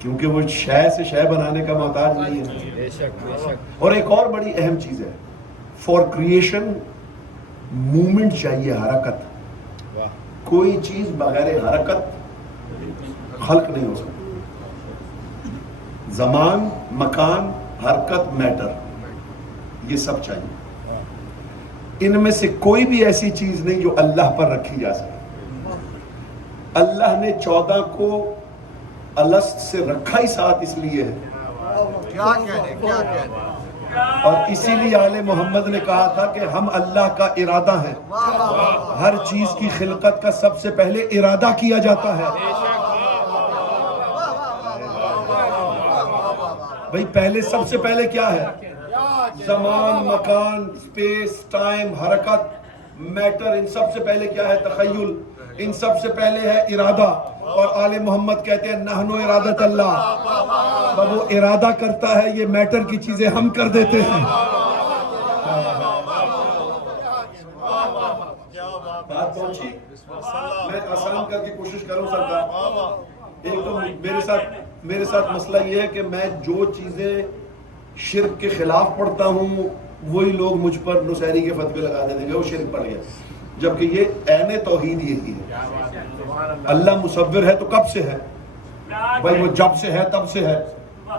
کیونکہ وہ شے سے شے بنانے کا محتاج نہیں ہے. اور ایک اور بڑی اہم چیز ہے، فار کریشن مومنٹ چاہیے، حرکت. کوئی چیز بغیر حرکت خلق نہیں ہو سکتی. زمان، مکان، حرکت، میٹر، یہ سب چاہیے. ان میں سے کوئی بھی ایسی چیز نہیں جو اللہ پر رکھی جا سکے. اللہ نے 14 کو الست سے رکھا ہی ساتھ اس لیے ہے اور اسی لیے آل محمد نے کہا تھا کہ ہم اللہ کا ارادہ ہیں. ہر چیز کی خلقت کا سب سے پہلے ارادہ کیا جاتا ہے. بھئی پہلے سب سے پہلے کیا ہے؟ زمان، مکان، سپیس، ٹائم، حرکت، میٹر، ان سب سے پہلے کیا ہے؟ تخیل. ان سب سے پہلے ہے ارادہ. اور آل محمد کہتے ہیں نحن ارادت اللہ. وہ ارادہ کرتا ہے، یہ میٹر کی چیزیں ہم کر دیتے ہیں. بات پہنچی؟ میں آسان کر کے کوشش کروں سرکار. ایک تو میرے ساتھ مسئلہ یہ ہے کہ میں جو چیزیں شرک کے خلاف پڑھتا ہوں وہی لوگ مجھ پر نصیری کے فتوے لگا دیتے ہیں کہ وہ شرک پڑھ گیا، جبکہ یہ عین توحید یہی ہے. اللہ مصور ہے تو کب سے ہے؟ بھائی وہ جب سے ہے تب سے ہے.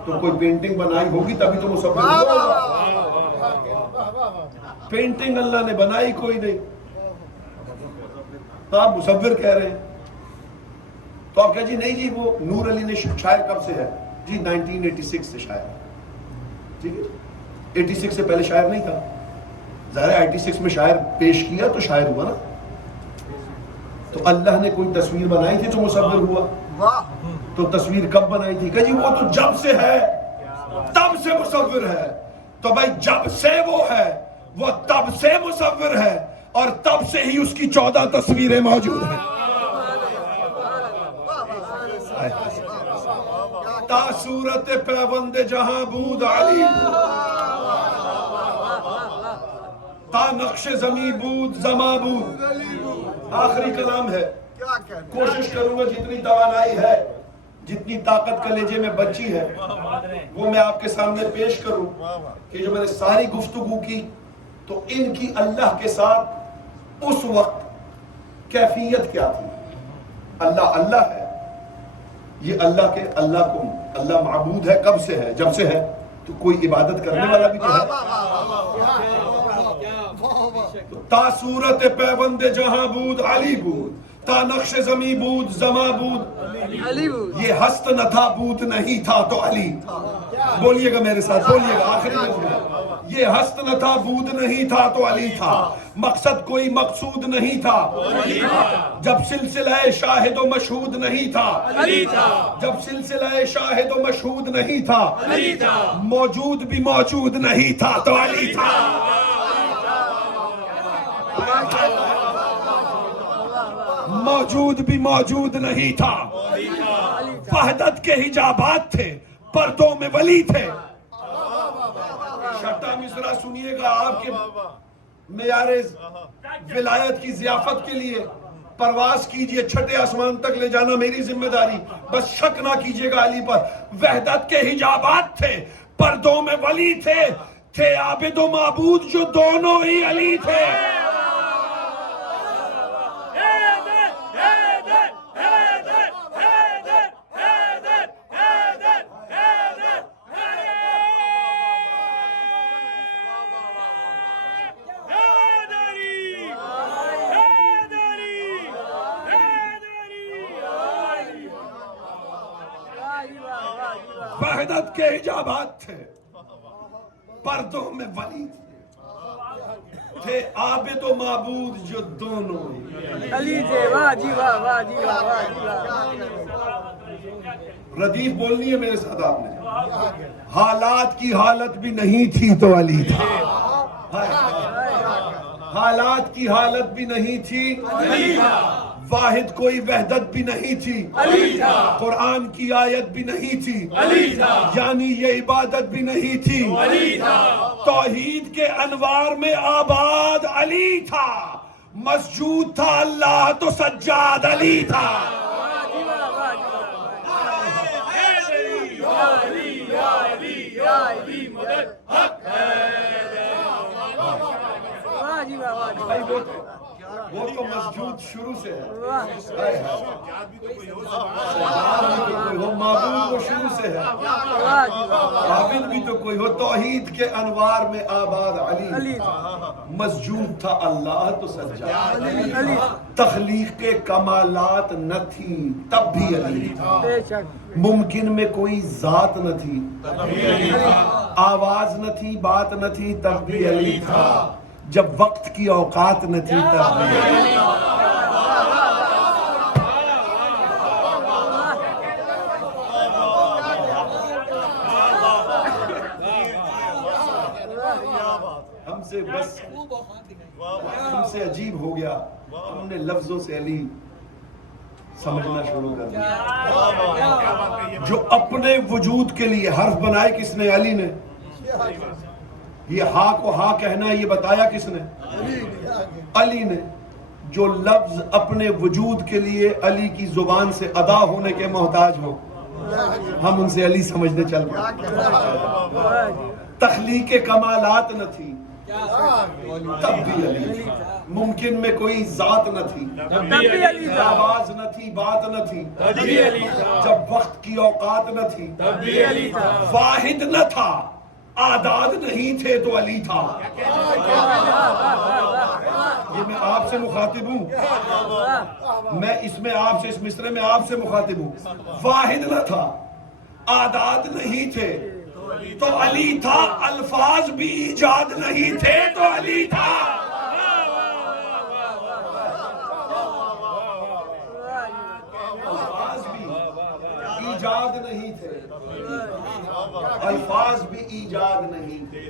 تو کوئی پینٹنگ بنائی ہوگی تبھی تو مصور ہوگا. پینٹنگ اللہ نے بنائی کوئی نہیں، تو آپ مصور کہہ رہے ہیں. تو آپ کہا جی نہیں جی وہ نور علی نے شاعر کب سے ہے؟ جی 1986 سے شاعر. ٹھیک ہے، 86 سے پہلے شاعر نہیں تھا. ظاہر ہے 86 میں شاعر پیش کیا تو شاعر ہوا نا. تو اللہ نے کوئی تصویر بنائی تھی تو مصور ہوا. تو تصویر کب بنائی تھی؟ کہ جی وہ تو جب سے ہے تب سے مصور ہے. تو بھائی جب سے وہ ہے، وہ تب سے مصور ہے، اور تب سے ہی اس کی 14 تصویریں موجود ہیں. تا صورت پیوند جہاں بود علی، تا نقش زمیں بود زماں بود. آخری کلام ہے. کوشش کروں گا جتنی توانائی ہے، جتنی طاقت کلیجے میں بچی ہے، وہ میں آپ کے سامنے پیش کروں. کہ جو میں نے ساری گفتگو کی تو ان کی اللہ کے ساتھ اس وقت کیفیت کیا تھی. اللہ اللہ ہے، یہ اللہ کے اللہ کو اللہ معبود ہے. کب سے ہے؟ جب سے ہے. تو کوئی عبادت کرنے والا بھی تو ہے. تا صورت پیوند جہاں بود علی بود، تا نقش زمیں بود زماں بود. یہ ہست نہ تھا بود نہیں تھا تو علی. بولیے گا میرے ساتھ، بولیے گا آخری میں. یہ ہست نہ تھا بود نہیں تھا تو علی تھا. مقصد کوئی مقصود نہیں تھا جب سلسلہ شاہد و مشہود نہیں تھا. جب سلسلہ شاہد و مشہود نہیں تھا، موجود بھی موجود نہیں تھا تو علی تھا. موجود بھی موجود نہیں تھا. وحدت کے حجابات تھے، پردوں میں ولی تھے. چھٹا مصرع سنیے گا. آپ کے معیار ولایت کی ضیافت کے لیے پرواز کیجئے، چھٹے آسمان تک لے جانا میری ذمہ داری. بس شک نہ کیجئے گا علی پر. وحدت کے حجابات تھے، پردوں میں ولی تھے عابد و معبود جو دونوں ہی علی تھے. وحدت کے حجابات تھے، پردوں میں ولی تھے عابد و معبود جو دونوں علی تھے. واہ جی واہ، واہ جی واہ، واہ جی واہ. ردیف بولنی ہے میرے ساتھ آپ نے. حالات کی حالت بھی نہیں تھی تو علی تھا. حالات کی حالت بھی نہیں تھی، واحد کوئی وحدت بھی نہیں تھی، قرآن کی آیت بھی نہیں تھی، یعنی یہ عبادت بھی نہیں تھی. توحید کے انوار میں آباد علی تھا. مسجود تھا اللہ تو سجاد علی تھا. وہ تو مسجود شروع سے ہے، جاد بھی تو کوئی ہو وہ معبود وہ شروع سے ہے، عابد بھی تو کوئی ہو، توحید کے انوار میں آباد علی، مسجود تھا اللہ تو سجاد، تخلیق کے کمالات نہ تھی تب بھی علی تھا، ممکن میں کوئی ذات نہ تھی، آواز نہ تھی، بات نہ تھی، تب بھی علی تھا، جب وقت کی اوقات نہ تھی تب بھی علی تھا۔ ہم سے بس ہم سے عجیب ہو گیا، ہم نے لفظوں سے علی سمجھنا شروع کر دیا، جو اپنے وجود کے لیے حرف بنائے کس نے؟ علی نے، یہ ہاں کو ہاں کہنا یہ بتایا کس نے؟ علی نے، جو لفظ اپنے وجود کے لیے علی کی زبان سے ادا ہونے کے محتاج ہو، ہم ان سے علی سمجھنے چل گئے، تخلیق کمالات نہ تھی تب بھی علی، ممکن میں کوئی ذات نہ تھی، آواز نہ تھی، بات نہ تھی، جب وقت کی اوقات نہ تھی، واحد نہ تھا، اعداد نہیں تھے تو علی تھا۔ یہ میں آپ سے مخاطب ہوں، میں اس میں آپ سے، اس مصرے میں آپ سے مخاطب ہوں، واحد نہ تھا، اعداد نہیں تھے تو علی تھا، الفاظ بھی ایجاد نہیں تھے تو علی تھا۔ الفاظ بھی ایجاد نہیں تھے، الفاظ بھی ایجاد نہیں تھے،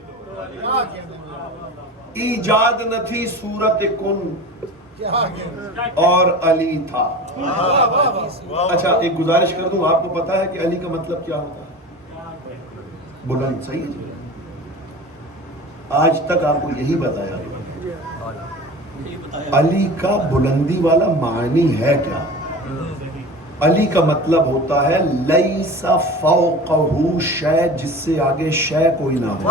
ایجاد نہ تھی صورت کن اور علی تھا۔ اچھا ایک گزارش کر دوں، آپ کو پتا ہے کہ علی کا مطلب کیا ہوتا ہے؟ بلند، صحیح ہے جی، آج تک آپ کو یہی بتایا، علی کا بلندی والا معنی ہے کیا؟ علی کا مطلب ہوتا ہے لیس فوقہ شے، جس سے آگے شے کوئی نہ ہو،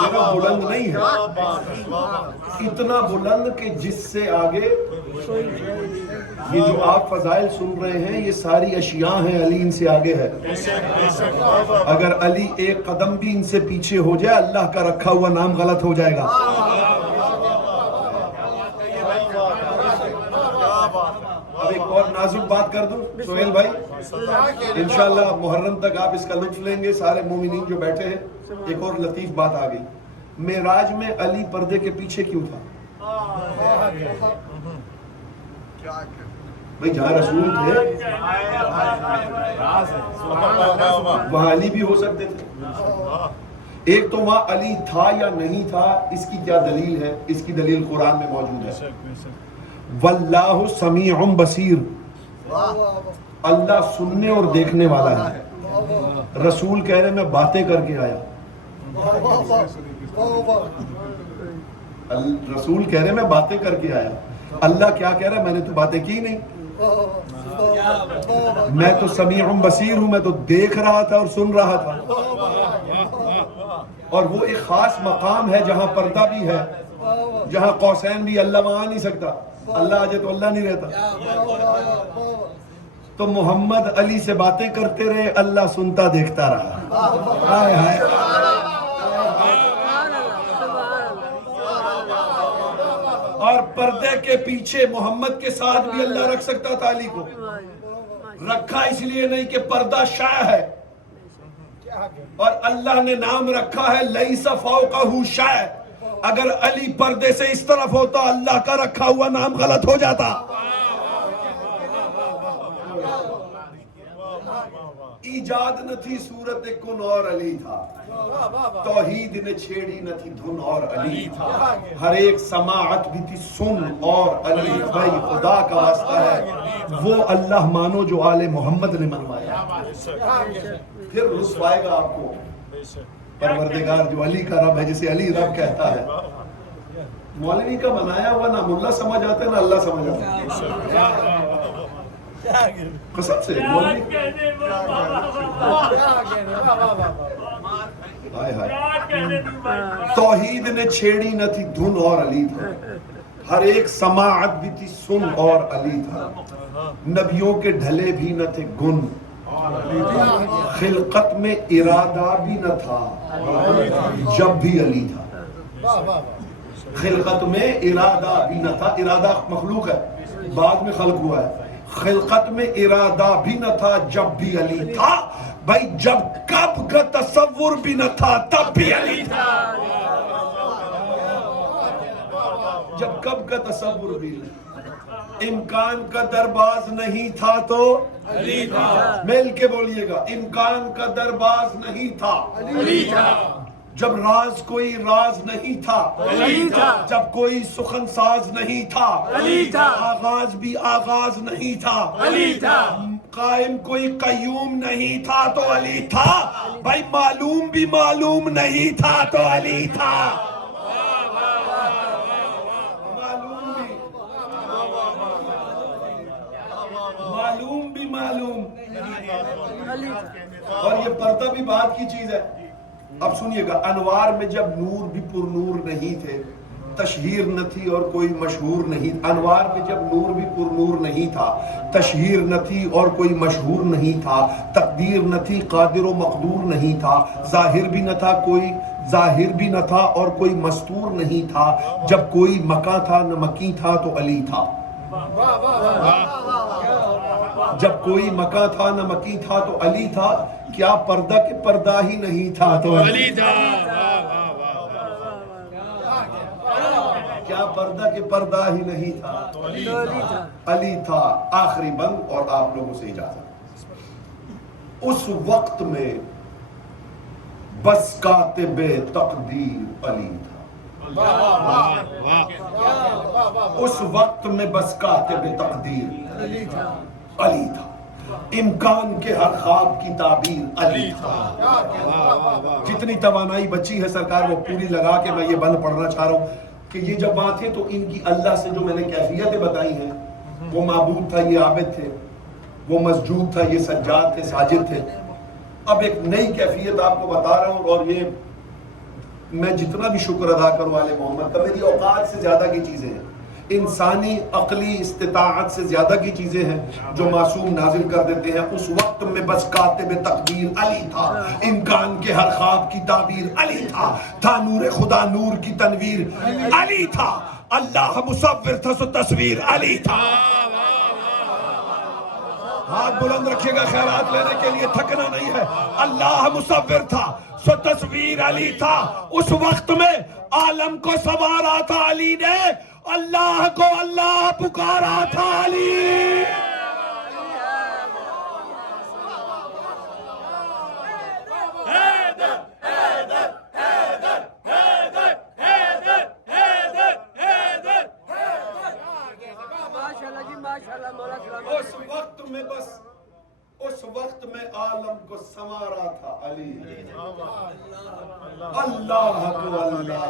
صرف بلند نہیں ہے، اتنا بلند کہ جس سے آگے، یہ جو آپ فضائل سن رہے ہیں یہ ساری اشیاء ہیں، علی ان سے آگے ہے، اگر علی ایک قدم بھی ان سے پیچھے ہو جائے اللہ کا رکھا ہوا نام غلط ہو جائے گا۔ اب ایک اور نازک بات کر دوں سہیل بھائی، انشاءاللہ محرم تک آپ اس کا لطف لیں گے سارے مومنین جو بیٹھے ہیں۔ ایک اور لطیف بات آ گئی، معراج میں علی پردے کے پیچھے کیوں تھا؟ بھئی جہاں رسول تھے وہاں علی بھی ہو سکتے تھے، ایک تو وہاں علی تھا یا نہیں تھا، اس کی کیا دلیل ہے؟ اس کی دلیل قرآن میں موجود ہے، واللہ سمیع بصیر، اللہ سننے اور دیکھنے والا ہے۔ رسول کہہ رہے میں باتیں کر کے آیا، رسول کہہ رہے میں باتیں کر کے آیا، اللہ کیا کہہ رہا ہے؟ میں نے تو باتیں کی نہیں، میں تو سمیع بصیر ہوں، میں تو دیکھ رہا تھا اور سن رہا تھا۔ اور وہ ایک خاص مقام ہے جہاں پردہ بھی ہے، جہاں قوسین بھی، اللہ وہاں نہیں سکتا، اللہ آ جائے تو اللہ نہیں رہتا، تو محمد علی سے باتیں کرتے رہے، اللہ سنتا دیکھتا رہا۔ اور پردے کے پیچھے محمد کے ساتھ بھی اللہ رکھ سکتا تھا علی کو، رکھا اس لیے نہیں کہ پردہ شے ہے، اور اللہ نے نام رکھا ہے لیس فوقہ شے، اگر علی پردے سے اس طرف ہوتا اللہ کا رکھا ہوا نام غلط ہو جاتا۔ ایجاد نہ تھی صورت کن اور علی تھا، توحید نے چھیڑی نہ تھی دھن اور علی تھا، ہر ایک سماعت بھی تھی سن اور علی، بھائی خدا کا واسطہ ہے وہ اللہ مانو جو آل محمد نے منوایا، پھر رسوائے گا آپ کو پروردگار جو علی کا رب ہے، جسے علی رب کہتا ہے۔ مولوی کا بنایا ہوا نہ ملا سمجھ آتا ہے نہ اللہ سمجھ آتا ہے، قسم سے مولوی ہائے ہائے کیا کہنے دی بھائی توحید نے چھیڑی نہ تھی دھن اور علی تھا، ہر ایک سماعت بھی تھی سن اور علی تھا، نبیوں کے ڈھلے بھی نہ تھے گن، خلقت میں ارادہ بھی نہ تھا جب بھی علی تھا، خلقت میں ارادہ بھی نہ تھا، ارادہ مخلوق ہے بعد میں خلق ہوا ہے، خلقت میں ارادہ بھی نہ تھا جب بھی علی تھا، بھائی جب کب کا تصور بھی نہ تھا تب بھی علی تھا، جب کب کا تصور بھی نہ تھا، امکان کا درباز نہیں تھا تو علی تھا، مل کے بولیے گا، امکان کا درباز نہیں تھا علی تھا، جب راز کوئی راز نہیں تھا علی تھا، جب کوئی سخن ساز نہیں تھا علی تھا، آغاز بھی آغاز نہیں تھا علی تھا، قائم کوئی قیوم نہیں تھا تو علی تھا، بھائی معلوم بھی معلوم نہیں تھا تو علی تھا، معلوم بھی معلوم، اور یہ پردہ بھی بات کی چیز ہے۔ اب سنیے گا، انوار میں جب نور بھی پر نور نہیں تھے، تشہیر نہ تھی اور کوئی مشہور نہیں، انوار میں جب نور بھی پر نور نہیں تھا، تشہیر نہ تھی اور کوئی مشہور نہیں تھا، تقدیر نہ تھی قادر و مقدور نہیں تھا، ظاہر بھی نہ تھا کوئی ظاہر بھی نہ تھا اور کوئی مستور نہیں تھا، جب کوئی مکاں تھا نہ مکی تھا تو علی تھا، جب کوئی مکاں تھا نہ مکی تھا تو علی تھا، کیا پردہ کے پردہ ہی نہیں تھا تو علی تھا، کیا پردہ کے پردہ ہی نہیں تھا تو علی تھا۔ آخری بند اور آپ لوگوں سے اجازت، اس وقت میں بس کاتب تقدیر علی تھا، اس وقت میں بس کاتب تقدیر علی تھا، امکان کے ہر خواب کی تعبیر علی تھا۔ جتنی توانائی بچی ہے سرکار وہ پوری لگا کے میں یہ بند پڑھنا چاہ رہا ہوں کہ یہ جب باتیں تو ان کی اللہ سے جو میں نے کیفیتیں بتائی ہیں، وہ معبود تھا یہ عابد تھے، وہ مسجود تھا یہ سجاد تھے ساجد تھے، اب ایک نئی کیفیت آپ کو بتا رہا ہوں، اور یہ میں جتنا بھی شکر ادا کروں آل محمد کا، میری اوقات سے زیادہ کی چیزیں ہیں، انسانی عقلی استطاعت سے زیادہ کی چیزیں ہیں جو معصوم نازل کر دیتے ہیں۔ اس وقت میں بس کاتب تقدیر علی تھا، امکان کے ہر خواب کی تعبیر علی تھا نور خدا نور کی تنویر علی تھا، اللہ مصور تھا سو تصویر علی تھا۔ ہاتھ بلند رکھیے گا خیرات لینے کے لیے، تھکنا نہیں ہے۔ اللہ مصور تھا سو تصویر علی تھا، اس وقت میں عالم کو سنوارا تھا علی نے، اللہ کو اللہ پکارا تھا علی۔ اس وقت میں بس اس وقت میں عالم کو سنوارا تھا علی، اللہ کو اللہ